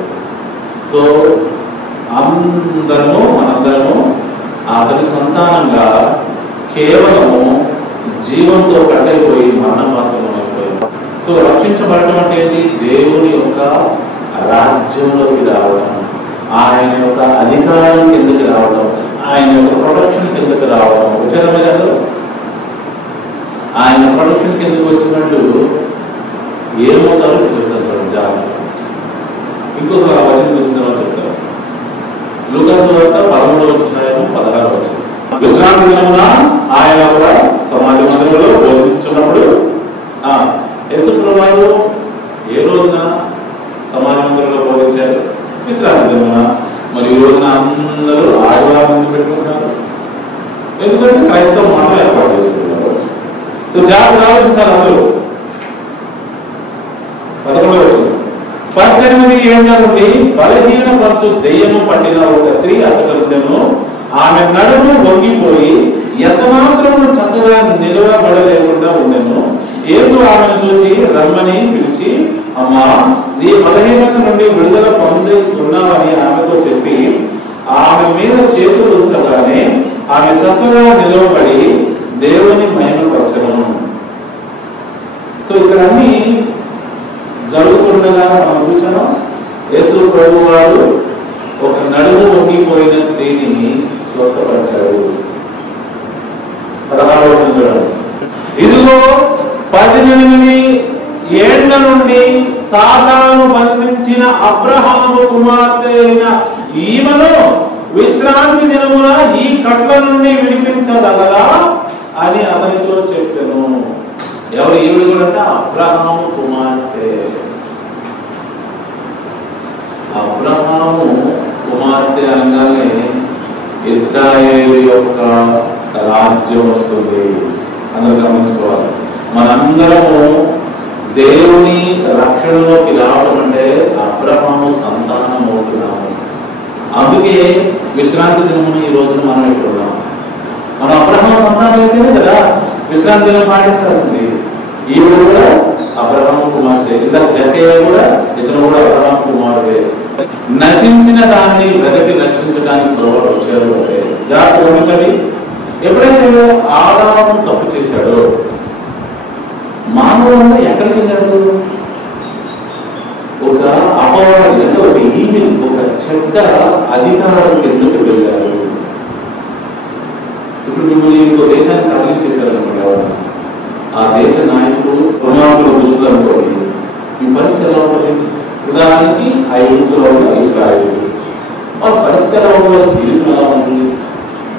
సో మనందరము అతని సంతానంగా కేవలము జీవంతో కట్టయిపోయి మరణపాత్రం అయిపోయాం. సో రక్షించబడటం అంటే ఏంటి? దేవుని యొక్క రాజ్యంలోకి రావడం, ఆయన యొక్క అధికారం కిందకి రావడం, ఆయన యొక్క ప్రొడక్షన్ కిందకి రావడం. వచ్చారా గారు? ఆయన ప్రొడక్షన్ కిందకి వచ్చినట్టు ఏమవుతారో చెప్తాను చూడండి జాగ్రత్త. ఇంకొక వచనం చూసిన తర్వాత చెప్తారు. లూకా సువార్త 13వ అధ్యాయం 16వ వచనం. విశ్రాంతి దినమున ఆయన కూడా సమాజ మందిరంలో బోధించున్నప్పుడు యేసు ప్రభువు ఏ రోజున సమాజ మందిరంలో బోధించారు? విశ్రాంతి దినమున. మరి ఈ రోజున అందరూ ఆదివారం నుంచి పెట్టుకుంటున్నారు. ఎందుకంటే క్రైస్తవ మతం ఏర్పాటు చేసుకున్నారు. సో జాగ్రత్త ఆలోచించాలి అందరూ. 11వ వచనం. 18 ఏళ్ల నుండి బలహీన పరచు దెయ్యము పట్టిన ఒక స్త్రీ అతను ఆమె నడుము వంగిపోయి ఎంతమాత్రము చక్కగా నిలవబడలేకుండా ఉండెను. యేసు ఆమెను చూసి రమ్మని పిలిచి, అమ్మా, నీ బలహీనత నుండి విడుదల పొంది ఉన్నావని ఆమెతో చెప్పి ఆమె మీద చేతులు ఉంచగానే ఆమె చక్కగా నిలవబడి దేవుని మహిమపరచను. సో ఇక్కడ అన్ని జరుగుతుండగా మనం చూసాము. యేసు ప్రభు వారు ఒక నడుము వంగిపోయిన స్త్రీని స్వస్థపరిచాడు. 16వ వచనం. ఇదిగో 18 ఏళ్ల నుండి సాతాను బంధించిన అబ్రహాము కుమార్తె అయిన ఈమెను విశ్రాంతి దినమున ఈ కట్ల నుండి విడిపించదగదా అని అతనితో చెప్పాను. ఎవరు ఈవిడ కూడా అంటే అబ్రహాము కుమార్తె. అబ్రహాము కుమార్తె అనగానే ఇశ్రాయేలు యొక్క రాజ్యం వస్తుంది. అందరూ గమనించుకోవాలి. మనందరము దేవుని రక్షణలోకి రావడం అంటే అబ్రహాము సంతానం అవుతున్నాము. అందుకే విశ్రాంతి దినమును ఈ రోజున మనం ఇక్కడ ఉన్నాం. మనం అబ్రహాము సంతానం అయితేనే కదా విశ్రాంతి దినం పాటించాల్సింది. ఈవిడ కూడా అబ్రహాము కుమార్తె. ఇలా జక్కయ్య కూడా ఇతను కూడా అబ్రహాము కుమారుడే. నశించిన దాన్ని వెదకి రక్షించడానికి ప్రభువు వచ్చారు అంటే జాగ్రత్త గమనించాలి. ఎప్పుడైతే ఆదాము తప్పు చేశాడో మానవుడు ఎక్కడికి వెళ్ళాడు? ఒక అపవాది అంటే ఒక ఈవిల్, ఒక చెడ్డ అధికారం ఎందుకు వెళ్ళారు? ఇప్పుడు మిమ్మల్ని ఇంకో దేశానికి తరలించేశారు అనుకోండి. ఆ దేశ నాయకుడు రుణాకుల దుస్తులు అనుకోండి, మీ పరిస్థితి ఎలా ఉంటుంది? ఉదాహరణకి 5 సంవత్సరాల ఇస్రాయేలు వాళ్ళ పరిస్థితి ఎలా ఉంటుంది? జీవితం ఎలా ఉంటుంది?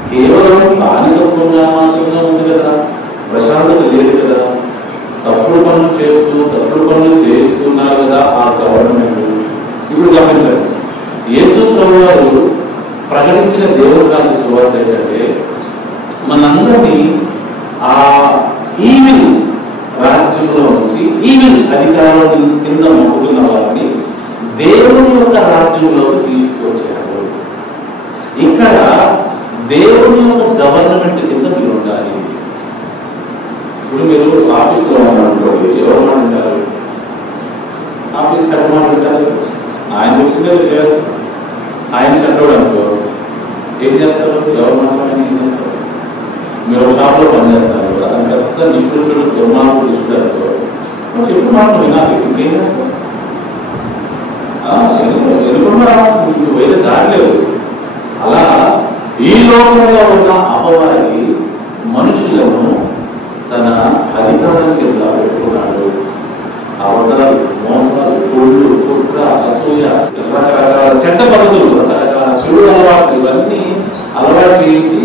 కేవలం బానిసత్వంగా మాత్రమే ఉంది కదా, ప్రశాంతత లేదు కదా. తప్పుడు పనులు చేస్తున్నారు కదా ఆ గవర్నమెంట్. ఇప్పుడు గమనించండి, యేసు ప్రభువు వారు ప్రకటించిన దేవుని రాజ్య సువార్త ఏంటంటే మనందరినీ ఆ ఈవిల్ రాజ్యంలో నుంచి, ఈవిల్ అధికారం కింద మొక్కుతున్న వారిని దేవుని యొక్క రాజ్యంలోకి తీసుకొచ్చారు. ఇక్కడ దేవుని యొక్క గవర్నమెంట్ కింద మీరు ఉండాలి. ఇప్పుడు మీరు ఆఫీస్లో ఉన్నారనుకోండి, ఎవరు మాట్లాడారు? ఆఫీస్ కట్ట మాట్లాడతారు. ఆయన చెప్తుందే చేయాల్సి. ఆయన చట్టోడు అనుకో ఏం చేస్తారు? ఎవరు మాట్లాడాలని ఏం చేస్తారు? మీరు ఒక షాప్లో పనిచేస్తారు, అతని పెద్ద నిపుణుడు దుర్మార్గుడు చూస్తారు, చెప్పు మాట వినాలి. ఇంకేం చేస్తారు? ఎదుర్కొన్నా మీకు వేరే దారి లేదు. అలా ఈ లోకంలో ఉన్న అపవాది మనుషులను తన అధికారం కింద పెట్టుకున్నాడు. అవతారాలు, మోసాలు, కొళ్ళు, కుట్ర, అసూయ, రకరకాల చెడ్డ పద్ధతులు, రకరకాల చెడు అలవాట్లు, ఇవన్నీ అలవాటు చేయించి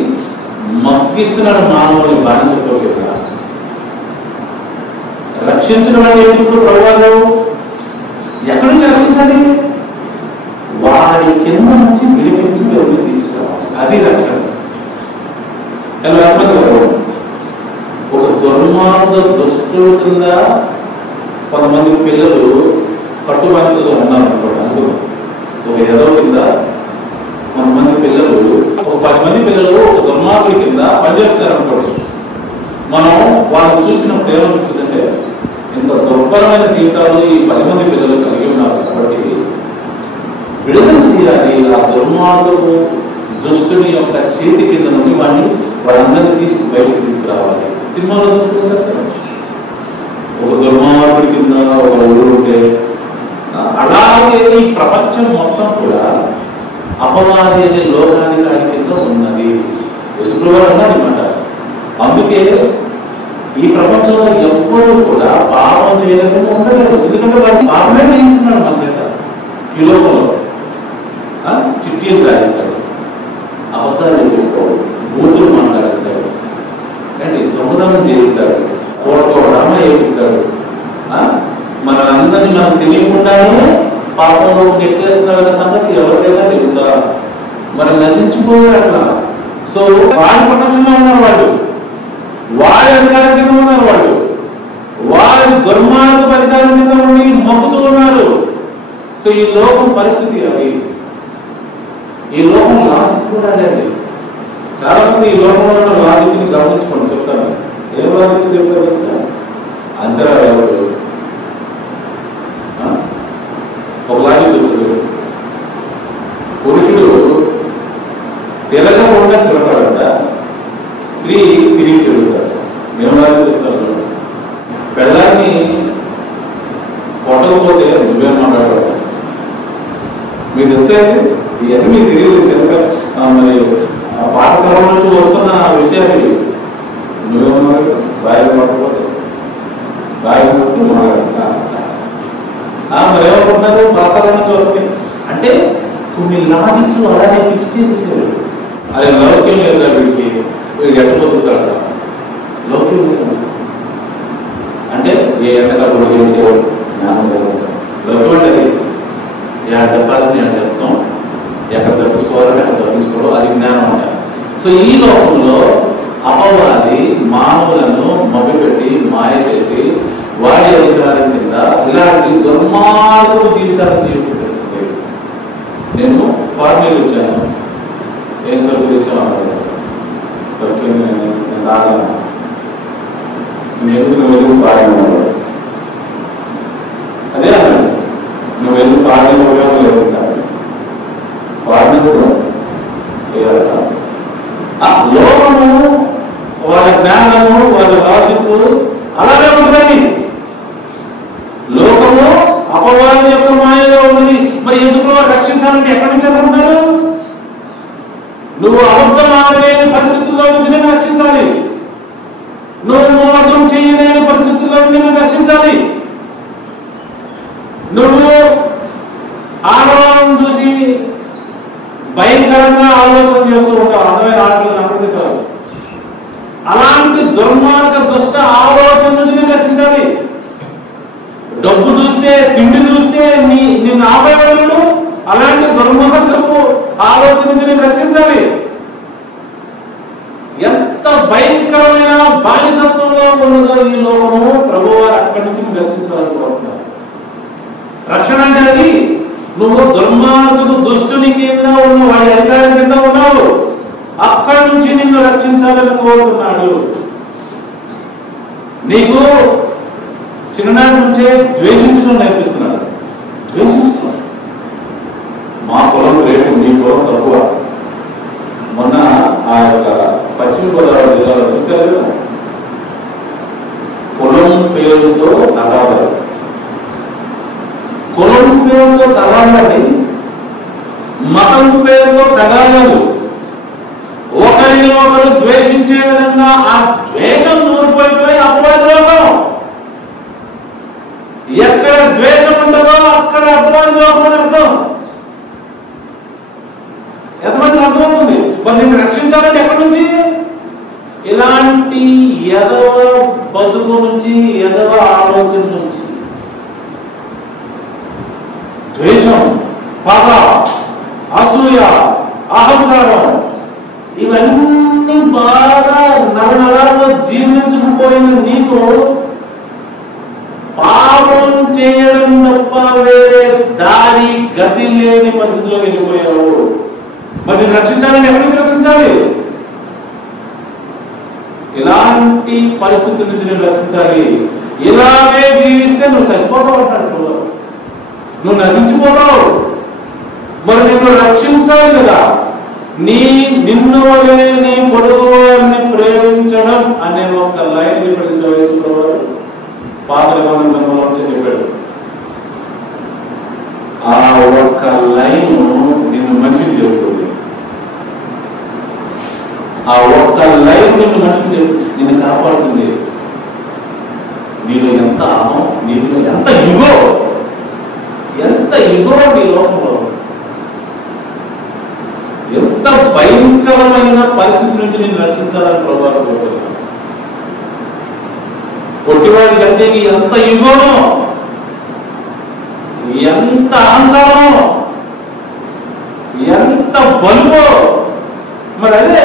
మగ్గిస్తున్నాడు మానవుని బానిసత్వం కింద. రక్షించడం అనేది ఇప్పుడు ప్రభువు ఎక్కడి నుంచి రక్షించాలి? వారి కింద నుంచి విడిపించి వెళ్ళి తీసుకురావాలి. అది రక్షణ. ఒక దుర్మార్గ దుష్టుల కింద కొంతమంది పిల్లలు కట్టుబాటులో ఉన్నారు అనుకోండి. అందులో ఒక ఎదవ కింద కొంతమంది పిల్లలు, ఒక 10 మంది పిల్లలు ఒక దుర్మార్గుడి కింద పనిచేస్తారు అనుకోండి. మనం వాళ్ళని చూసినప్పుడు ఏమనిపిస్తుందంటే ఇంత దుర్భరమైన జీవితాలు ఈ 10 మంది పిల్లలు కలిగి ఉన్నారు కాబట్టి విడుదల చేయాలి. ఆ దుర్మార్గపు దుష్టుని యొక్క చేతి కింద నుండి వాళ్ళందరినీ బయటకు తీసుకురావాలి. సినిమాలో చూసుకుంటారు ఒక దుర్మార్గుడి కింద ఒక ఊరు ఉంటే, అలాగే ఈ ప్రపంచం మొత్తం కూడా అపవాది అనే లోకాధికారి కింద ఉన్నది. విసుగుగా ఉన్నదన్నమాట. అందుకే ఈ ప్రపంచంలో ఎప్పుడూ కూడా పాపం చేయలేకుండా ఉండలేదు. ఎందుకంటే వాడు పాపమే చేస్తున్నాడు మన చేత. ఈ లోకంలో చిట్టీలు రాయిస్తాడు, అబద్ధాలు చేస్తాడు, బూతులు మాట్లాడిస్తాడు, అంటే దొంగతనం చేయిస్తాడు, కోటకోవడం ఏపిస్తాడు. మనందరినీ మనకు తెలియకుండానే పాపంలో ఎట్లేస్తున్నాడు సంగతి ఎవరికైనా తెలుసా? మనం నశించిపోయారు అట్లా. సో వాడి ప్రపంచంలో ఉన్నారు వాళ్ళు, వారి అధికారం కింద ఉన్నారు వాళ్ళు, వారి దుర్మార్గ అధికారం కింద ఉండి మొక్కుతూ ఉన్నారు. సో ఈ లోకం పరిస్థితి అది. ఈ లోకం లాజిక్ కూడా లేదు. చాలా మంది ఈ లోకంలో ఉన్న లాజిక్ని గమనించుకోండి. చెప్తాను ఏం లాజిక్ చెప్తారు తెలుసా? అంతరా ఎవరు ఒక లాజిక్ చెప్తారు. పురుషుడు తిరగకుండా చెబుతాడంట, స్త్రీ తిరిగి చెబుతాడు. మేము లాజిక్ చెప్తారు. పెళ్ళాన్ని కొట్టకపోతే నువ్వేం మాట్లాడతావు? మీరు తెలిసే ఇవన్నీ మీకు తెలియదు. మరి పాఠశాల నుంచి వస్తున్న విషయాలు నువ్వేమన్నారు? భార్య కొట్టకపోతే బాగుంటూ మరి ఏమనుకుంటున్నారు పాతాలను చూస్తే అంటే కొన్ని లాజిక్స్ అలానే ఫిక్స్ చేసేసారు. అది లౌక్యం లేదా వీడికి ఎట్లా బతుకుతాడు లౌక్యం అంటే ఏ ఎంతగా పొడిగేసేవాడు జ్ఞానం లౌక్యం అంటే ఎక్కడ చెప్పాల్సింది ఎక్కడ చెప్తాం, ఎక్కడ తప్పించుకోవాలని ఎక్కడ తప్పించుకోవడం అది జ్ఞానం అంటారు. సో ఈ లోకంలో అపవాది మానవులను మభ్యపెట్టి మాయ చేసి వాడి అధికారం కింద ఇలాంటి దుర్మార్గపు జీవితాలను జీవిస్తుంది. నేను ఫార్మేలు వచ్చాను, ఏం సరుకు తెచ్చాను సరుకు నేను తాగాను, నేను ఎందుకు వెలుగు పాడిన అదే అన్నాడు. నువ్వు ఎందుకు పాడిన ఉపయోగం లేదు పాడినప్పుడు లోకము వాళ్ళ జ్ఞానము వాళ్ళ లాజిక్ అలాగే ఉంటుంది. లోకము అపవాది యొక్క మాయలో ఉన్నది. మరి ఎందుకు రక్షించాలంటే ఎక్కడి నుంచి అనుకుంటారు? నువ్వు అబద్ధం ఆడలేని పరిస్థితుల్లో నుంచి రక్షించాలి, నువ్వు మోసం చేయలేని పరిస్థితుల్లో నేను రక్షించాలి. నువ్వు ఆడవాళ్ళను చూసి భయంకరంగా ఆలోచన చేస్తూ ఉంటావు, అందమైన ఆటలు నమ్మితే చాలు. అలాంటి దుర్మార్గ దుష్ట ఆలోచన నుంచి నేను రక్షించాలి. డబ్బు చూస్తే తిండి చూస్తే నిన్ను ఆపేవాడు అలాంటి దుర్మార్గపు ఆలోచన నుంచి నేను రక్షించాలి. ఎంత భయంకరమైన బానిసత్వంలో ఉన్నదో ఈ లోకము ప్రభువారు అక్కడి నుంచి రక్షించాలనుకుంటున్నారు. రక్షణ అంటే అది నువ్వు దుర్మార్గపు దుష్టుని కింద ఉన్న వాడి అధికారం కింద ఉన్నావు, అక్కడి నుంచి నిన్ను రక్షించాలని కోరుతున్నాడు. నీకు చిన్ననాటి నుంచే ద్వేషించడం నేర్పిస్తున్నాడు. ద్వేషిస్తున్నాడు. మా కులం రేటు నీ కులం తక్కువ. మొన్న ఆ యొక్క పశ్చిమ గోదావరి జిల్లాలో చూశారు కదా, కులం పేరుతో తగాదాలు. కులం పేరుతో తగాదాలి, మతం పేరుతో తగాదాలు, ఒకరిని ఒకరు ద్వేషించే విధంగా ఆ ద్వేషం నూరిపోయిపోయి అపవాది లోకం. ఎక్కడ ద్వేషం ఉండదో అక్కడ అపవాది లోకం అని అర్థం. ఎంతమంది అర్థమవుతుంది? మరి నిన్ను రక్షించాలని ఎక్కడి నుంచి? ఇలాంటి ఎదవ బతుకు నుంచి, ఎదవ ఆలోచన నుంచి. ద్వేషం, పగ, అసూయ, అహంకారం ఇవన్నీ బాగా నరనరాల్లో జీర్ణించకపోయిన నీకు పాపం చేయడం తప్ప వేరే దారి గతి లేని పరిస్థితిలో వెళ్ళిపోయావు. మరి రక్షించాలని ఎక్కడి నుంచి రక్షించాలి? ఇలాంటి పరిస్థితి నుంచి నేను రక్షించాలి. ఇలాగే జీవిస్తే నువ్వు చచ్చిపోతావు అంటాడు, నువ్వు నశించిపోతావు. మరి నిన్ను రక్షించాలి కదా. నిన్ను వలె నీ పొరుగు వారిని ప్రేమించడం అనే ఒక లైన్ ఇప్పుడు పాత నిబంధనలో చెప్పాడు. ఆ ఒక్క లైన్ నిన్ను మనిషిని చేస్తుంది. ఆ ఒక్క లైన్ నిన్ను మనిషిని చేస్తుంది, నిన్ను కాపాడుతుంది. నీలో ఎంత అహం, నీలో ఎంత ఇగో, ఎంత ఇగో నీ లోకంలో, ఎంత భయంకరమైన పరిస్థితి నుంచి నేను రక్షించాలని ప్రభావితం. కొట్టివాడి గంటకి ఎంత ఇగోనో, ఎంత అహంకారమో, ఎంత బలుపో. మరి అదే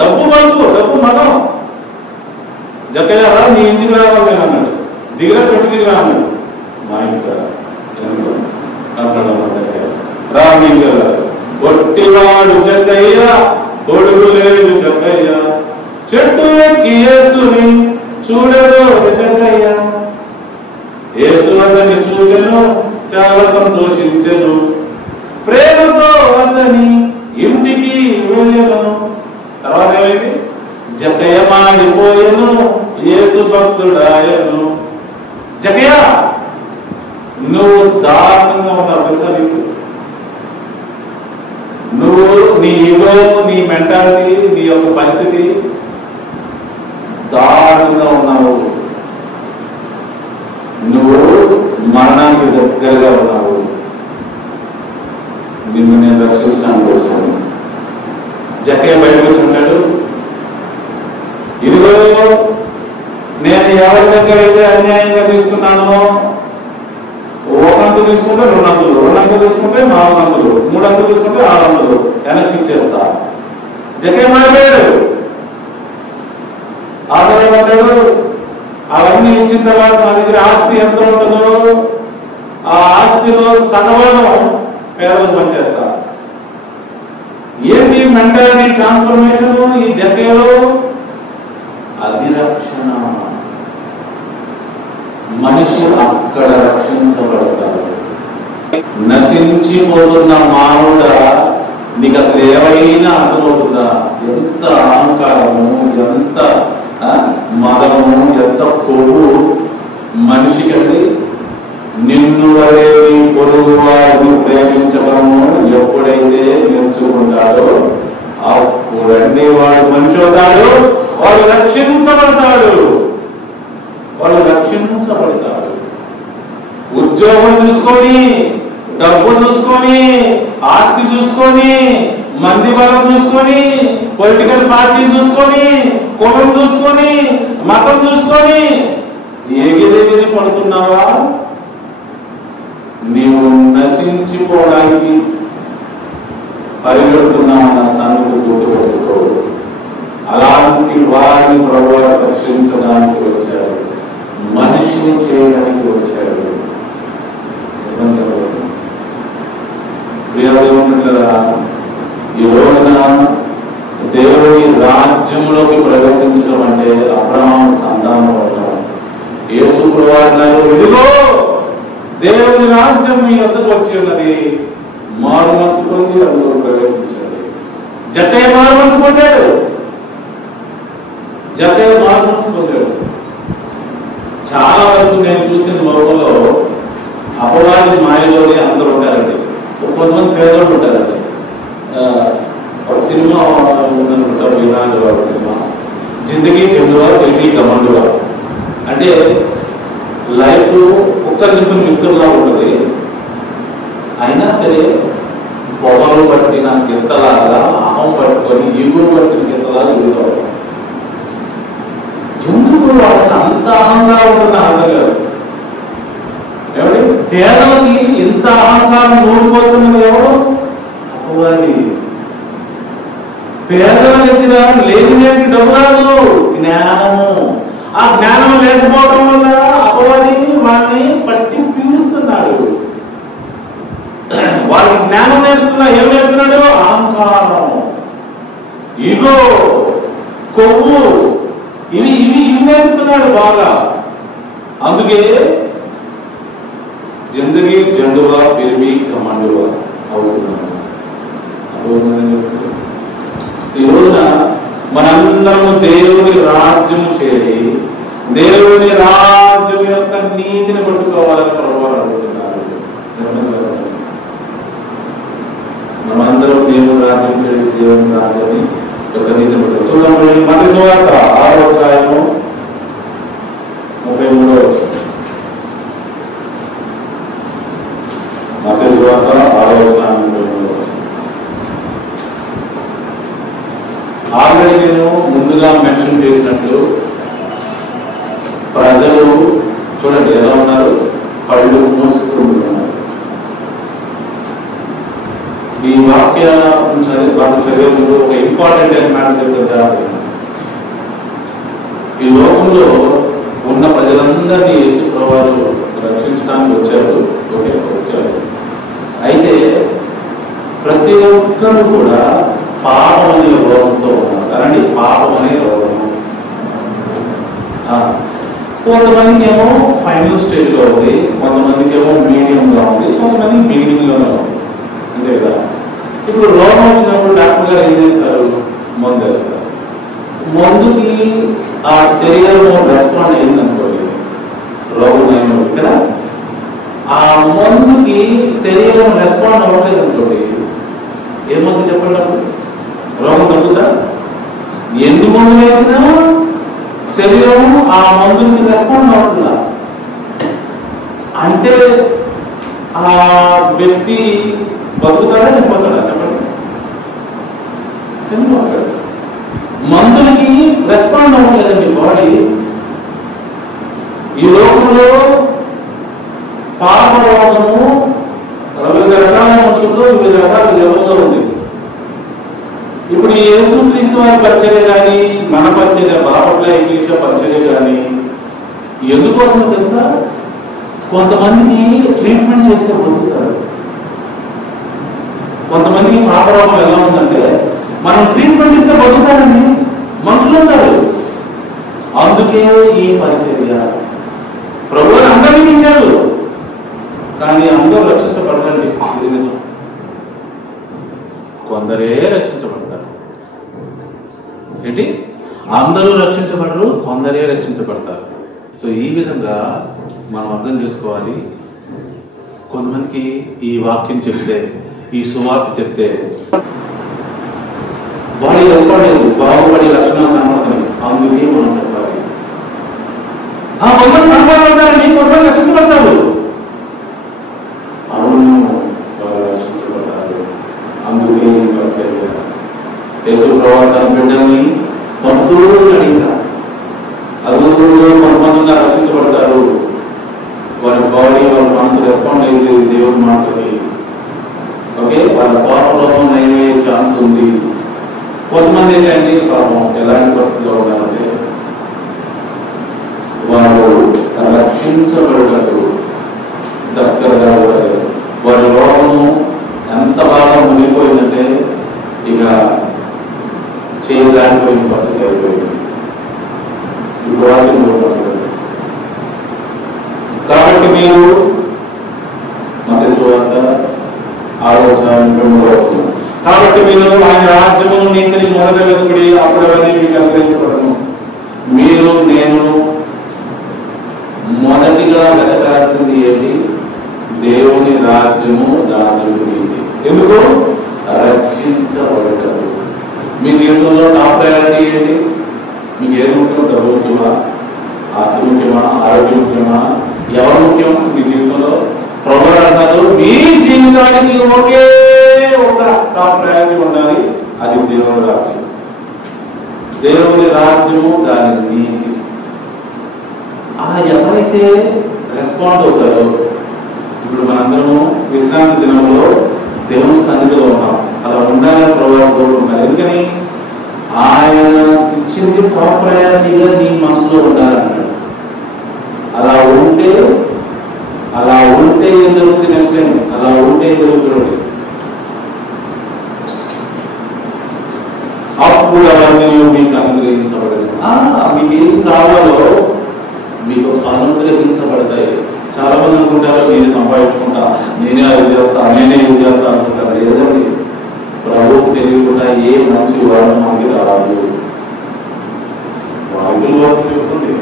డబ్బు బలుపు, డబ్బు మతం. జక్కయ్య నీ ఇంటికి రావాలి అన్నాడు, దిగిరా చెట్టు దిగిరా అన్నాడు. మా ఇంటికి రా నీకు కొట్టివాడు జక్కయ్య, కొడుకు లేదు జక్కయ్య, చెట్టు ఎక్కి యేసుని చూడదు జక్కయ్య. యేసు అతన్ని చూచెను, చాలా సంతోషించెను, ప్రేమతో అతని ఇంటికి వెళ్ళెను. తర్వాత ఏమైంది? జక్కయ్య మాడిపోయెను, యేసు భక్తుడాయను. జక్కయ్య నువ్వు దారుణంగా ఉన్నావు తెలుసా? నువ్వు నీ ఈగో, నీ మెంటాలిటీ, నీ యొక్క పరిస్థితి దారుణంగా ఉన్నావు. మరణానికి దగ్గరగా ఉన్నావు, నిన్ను నేను రక్షించడానికి వచ్చాను. జక్కయ్య బయటకు వచ్చుంటాడు, ఇదిగో నేను ఎవరి దగ్గర అయితే అన్యాయంగా తీసుకున్నానో, 100 తీసుకుంటే 200, 200 తీసుకుంటే 400, 300 తీసుకుంటే 600 వెనక్కి ఇచ్చేస్తా. జక్కయ్య మాట్లాడాడు. ఆధారపడ్డాడు. అవన్నీ ఇచ్చిన తర్వాత నా దగ్గర ఆస్తి ఎంత ఉంటుందో ఆ ఆస్తిలో సగభాగం పేదలకు పనిచేస్తా. ఏంటి మెంటాలిటీ ట్రాన్స్ఫర్మేషన్ ఈ జక్కయ్యలో? అది రక్షణ. మనిషి అక్కడ రక్షించబడతాడు. నశించిపోతున్న మానవుడా, నీకు అసలు ఏమైనా అర్థమవుతుందా? ఎంత అహంకారము, ఎంత మదము, ఎంత కొవ్వు మనిషికండి. నిన్ను వలె నీ పొరుగు వారిని ప్రేమించడము ఎప్పుడైతే నేర్చుకుంటాడో అప్పుడండి వాడు మనిషి అవుతాడు, వాడు రక్షించబడతాడు. వాడు రక్షించబడతాడు. ఉద్యోగం చూసుకొని, డబ్బు చూసుకొని, ఆస్తి చూసుకొని, మంది బలం చూసుకొని, పొలిటికల్ పార్టీ చూసుకొని, కులం చూసుకొని, మతం చూసుకొని ఎగిరెగిరి పడుతున్నావా? నీవు నశించిపోవడానికి పరిగెడుతున్నావన్న సంగతి గుర్తుపెట్టుకో. అలాంటి వారిని ప్రభువు రక్షించడానికి వచ్చాడు, మనిషిని చేయడానికి వచ్చాడు. ప్రియదేవుని కదా, ఈ రోజున దేవుని రాజ్యంలోకి ప్రవేశించడం అంటే అబ్రహాము సంతానం వల్ల. యేసు ప్రభువు ఇదిగో దేవుని రాజ్యం మీ వద్దకు వచ్చి ఉన్నది, మారు మనసు పొంది అందులో ప్రవేశించాడు. జక్కయ్య మారు మనసు పొందాడు. జక్కయ్య మారు మనసు పొందాడు. చాలా వరకు నేను చూసిన లోకంలో అపవాది మాయలోనే అందరూ ఉంటారండి. కొంతమంది పేదోళ్ళు ఉంటారండి. ఒక సినిమా ఉందనుకుంటారు, ఇలాంటి ఒక సినిమా జిందగీ చెందువా వెళ్ళి గమండువా. అంటే లైఫ్ ఒక్క నిమిషం విస్తున్నా ఉంటుంది, అయినా సరే పొగలు పట్టిన గింతలాగా అహం పట్టుకొని ఈగో పట్టిన గింతలాగా ఎదుగుతారు. ఎందుకు వాళ్ళకి అంత అహంగా ఉంటుంది అర్థం కాదు. ఎవరి పేదలకి ఇంత అహంకారం ఓడిపోతున్నది ఎవరు? అపవాది. పేదల దగ్గర లేని డబ్బు రాదు, జ్ఞానము. ఆ జ్ఞానం లేకపోవడం వల్ల అపవాది వాడిని పట్టి పీడిస్తున్నాడు. వాళ్ళకి జ్ఞానం నేర్పుతున్నా, ఏం నేర్పుతున్నాడు? అహంకారం, ఈగో, కొవ్వు, ఇవి ఇవి ఇవి నేర్పుతున్నాడు బాగా. అందుకే జిందగీ జండువా పెరిమి కమండువా అవుతున్నాడు. ఈ రోజున మనందరము దేవుని రాజ్యము చేరి దేవుని రాజ్యం యొక్క నీతిని పట్టుకోవాలని ప్రభువు అడుగుతున్నారు. మనమందరం దేవుని రాజ్యం చేరి దేవుని రాజ్యాన్ని యొక్క నీతిని పట్టుకోవాలి. చూడండి, మత్తయి సువార్త 6వ అధ్యాయము 33వ వచనం. మత్తయి సువార్త 6వ అధ్యాయం 33వ వచనం. ఆల్రెడీ నేను ముందుగా మెన్షన్ చేసినట్లు ప్రజలు చూడండి ఎలా ఉన్నారు, కళ్ళు మూసుకుంటున్నారు. ఈ వాక్య చదివే ముందు ఒక ఇంపార్టెంట్ మ్యాటర్ చెప్తారు. ఈ లోకంలో ఉన్న ప్రజలందరినీ యేసు ప్రభువు రక్షించడానికి వచ్చారు. ఓకే, వచ్చారు. అయితే ప్రతి ఒక్కరు కూడా పాపం అనే రోగంతో ఉన్నారు. అలాంటి పాపం అనే రోగం కొంతమందికి ఏమో ఫైనల్ స్టేజ్ లో ఉంది, కొంతమందికి ఏమో మీడియంగా ఉంది, కొంతమంది బిగినింగ్ లోనే ఉంది. అంతే కదా. ఇప్పుడు రోగం వచ్చినప్పుడు డాక్టర్ గారు ఏం చేస్తారు? మందు వేస్తారు. మందుకి ఆ శరీరం రెస్పాండ్ అయిందనుకోండి, రోగం నయం కదా. ఆ మందుకి శరీరం రెస్పాండ్ అవ్వలేదు అనుకోండి, ఏమంది చెప్పండి, రోగం తగ్గుతా? ఎన్ని మందులు వేసినా శరీరం ఆ మందుని రెస్పాండ్ అవుతుందా? అంటే ఆ వ్యక్తి బతుకుతాడా చనిపోతాడా చెప్పండి? చనిపోతాడు. మందులకి రెస్పాండ్ అవ్వలేదు మీ బాడీ. ఈ లోకంలో పాప రోగము వివిధ రకాల మనుషుల్లో వివిధ రకాల లెవెల్లో ఉంది. ఇప్పుడు ఈ యేసుక్రీస్తు వారి పరిచర్య కానీ మన పరిచర్య బాపట్ల ఇంగ్లీష్ పరిచర్య కానీ ఎందుకోసం తెలుసా? కొంతమందికి ట్రీట్మెంట్ చేస్తే బతుకుతారు. కొంతమందికి పాప రోగం ఎలా ఉందంటే మనం ట్రీట్మెంట్ ఇస్తే బతుకుతారండి, మనుషులు ఉంటారు. అందుకే ఈ పరిచర్య ప్రభువు అందరికీ ఇచ్చాడు, కానీ అందరూ రక్షించబడరండి. ఇది నిజం. కొందరే రక్షించబడతారు. ఏంటి? అందరూ రక్షించబడరు, కొందరే రక్షించబడతారు. సో ఈ విధంగా మనం అర్థం చేసుకోవాలి. కొంతమందికి ఈ వాక్యం చెప్తే, ఈ సువార్త చెప్తే బాడీ రెస్పాండ్ బాగుపడి లక్షణాలు కనబడుతున్నాయి. అందుకే మనం చెప్పాలి. కొందరు కనబడతారండి, కొందరు రక్షించబడతారు. అవును, వాళ్ళు రక్షించబడతారు. అందుకే యేసు ప్రభువు తన బిడ్డల్ని పంతులు అడిగారు. అదుగులో కొంతమంది రక్షించబడతారు. వారి బాడీ, వాళ్ళ మనసు రెస్పాండ్ అయ్యేది దేవుడి మాటకి. ఓకే, వాళ్ళ పాపలోపం అయ్యే ఛాన్స్ ఉంది. కొంతమంది ఏంటంటే పాపం ఎలాంటి పరిస్థితిలో ఉన్నారంటే వారు రక్షించబడతారు, దగ్గరగా ఉంటారు. వారి రోగము ఎంత బాగా మునిగిపోయిందంటే ఇక చేయలేకపోయిన పరిస్థితి అయిపోయింది. కాబట్టి మీరు మత్తయి సువార్త 6:23 కాబట్టి మీరు ఆయన రాజ్యమును నీతిని మొదట వెతుకుడి, అప్పుడవన్నీ మీకు అనుగ్రహించబడను. మీరు నేను మొదటిగా వెతకాల్సింది ఏంటి? దేవుని రాజ్యము, దాని నీతి. ఎందుకు? రక్షించబడతారు. మీ జీవితంలో నా ప్రయారిటీ ఏంటి? మీకు ఏది ముఖ్యం? డబ్బు ముఖ్యమా? ఆస్తి ముఖ్యమా? ఆరోగ్యం ముఖ్యమా? ఎవరు ముఖ్యం మీ జీవితంలో? ప్రభువు అన్నారు, మీ జీవితానికి ఒకే ఒక టాప్ ప్రయారిటీ ఉండాలి, అది దేవుని రాజ్యం. దేవుని రాజ్యము, దాని నీతి. ఎవరైతే రెస్పాండ్ అవుతారో, ఇప్పుడు మనందరము విశ్రాంతి దినంలో దేవుని సన్నిధిలో ఉన్నాం. అలా ఉండాలని ప్రభువు కోరుకుంటున్నారు. ఎందుకని? ఆయన ఇచ్చింది టాప్ ప్రయారిటీగా నీ మనసులో ఉండాలన్నాడు. అలా ఉంటే ఏం జరుగుతుంది? నెక్స్ట్ టైం అలా ఉంటే ఏం జరుగుతుంది? అప్పుడు అవన్నీ మీకు అనుగ్రహించబడదు. మీకు ఏం కావాలో మీకు అనుగ్రహించబడతాయి. చాలా మంది అనుకుంటారు, నేను సంపాదించుకుంటా, నేనే అది చేస్తా, నేనే ఇది చేస్తా అనుకుంటారు. ఏదండి, ప్రభువుకు తెలియకుండా ఏ మంచి వరం మనకి రాదు. బైబిల్ వరకు చెప్తుంది.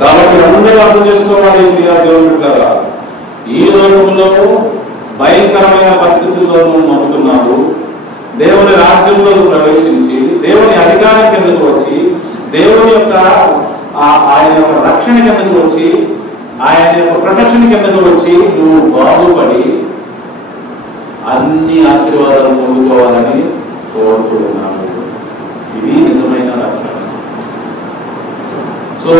కాబట్టి అందరూ అర్థం చేసుకోవాలి. దేవుడు కదా, ఈ రోజుల్లో భయంకరమైన పరిస్థితుల్లోనూ నమ్ముతున్నారు. దేవుని రాజ్యంలో ప్రవేశించి, దేవుని అధికారం కిందకు వచ్చి, దేవుని యొక్క ఆయన యొక్క రక్షణ కిందకు వచ్చి, ఆయన యొక్క ప్రొటెక్షన్ కిందకు వచ్చి నువ్వు బాగుపడి అన్ని ఆశీర్వాదాలు పొందుకోవాలని కోరుకుంటున్నాను. ఇది నిజమైన రక్షణ. సో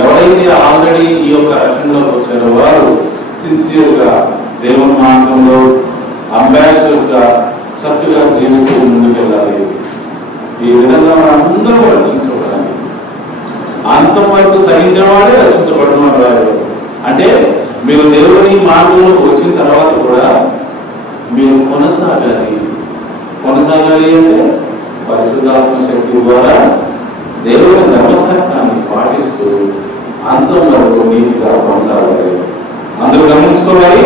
ఎవరైతే ఆల్రెడీ ఈ యొక్క రక్షణలోకి వచ్చారో వారు సిన్సియర్గా దేవుని మార్గంలో అంబాసిడర్స్ గా చక్కగా జీవిస్తూ ముందుకెళ్ళాలి. ఈ విధంగా మనందరూ రక్షించబడాలి. అంతం వరకు సహించేవాడే రక్షించబడడం రాయడం. అంటే మీరు దేవుని మార్గంలోకి వచ్చిన తర్వాత కూడా మీరు కొనసాగాలి. అంటే పరిశుద్ధాత్మ శక్తి ద్వారా దేవుని ధర్మశాస్త్రాన్ని పాటిస్తూ అంతం వరకు నీతిగా కొనసాగాలి. అందరూ గమనించుకోవాలి.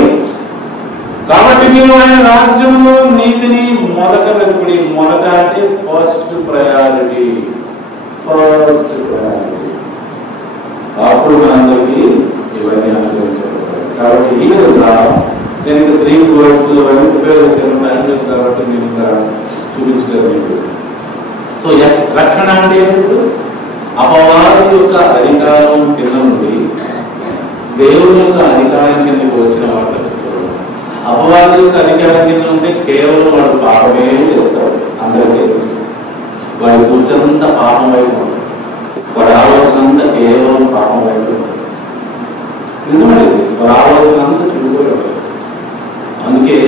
కాబట్టి మీరు ఆయన రాజ్యంలో నీతిని మొదట వెతుకుడి. మొదట అంటే ఫస్ట్ ప్రయారిటీ. అప్పుడు మనందరికీ ఇవన్నీ అనుభవించబడతాయి. కాబట్టి ఈ విధంగా నేను 3 words ఉపయోగించాను. టైం లేదు కాబట్టి నేను ఇంకా చూపించలేదు మీకు. సో రక్షణ అంటే అపవాది యొక్క అధికారం కింద నుండి దేవుని యొక్క అధికారం కిందకి వచ్చిన వాటి అపవాది యొక్క అధికారం కింద ఉంటే కేవలం వాడు పాపమే చేస్తాడు. అందరికీ వాడి దృష్టంతా పాపం వైపు ఉంటుంది. వాడు ఆలోచనంతా కేవలం పాపం వైపు ఉంటుంది. నిజమండి, వాడు ఆలోచనంతా చుడిపోయాడు. అందుకే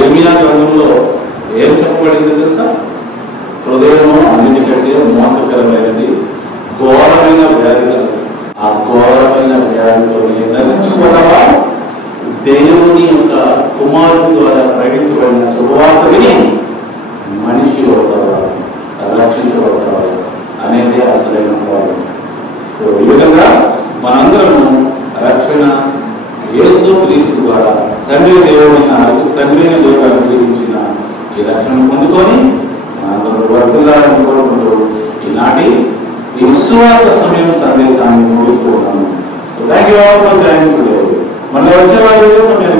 ఇర్మియా గ్రంథంలో ఏం చెప్పబడింది తెలుసా? హృదయము అన్నిటికంటే మోసకరమైనది, ఘోరమైన వ్యాధి. ఆ ఘోరమైన వ్యాధితో నశించుకోవడమా దేవుని యొక్క కుమారుడు ద్వారా ప్రకటించబడిన శుభవార్త విని మనిషి అవుతావా, రక్షించబడతావా అనేది అసలైన ప్రాబ్లం. సో ఈ విధంగా మనందరము రక్షణ యేసు క్రీస్తు ద్వారా తండ్రి దేవుడు అనుగ్రహించిన ఈ రక్షణ పొందుకొని మనందరూ వర్ధిల్లాలని కోరుకుంటూ ఈనాటి ఈ విశ్వాస సమయం సందేశాన్ని ముగిస్తూ ఉన్నాను. So thank you all for joining today. మన వచ్చే వారి సమయం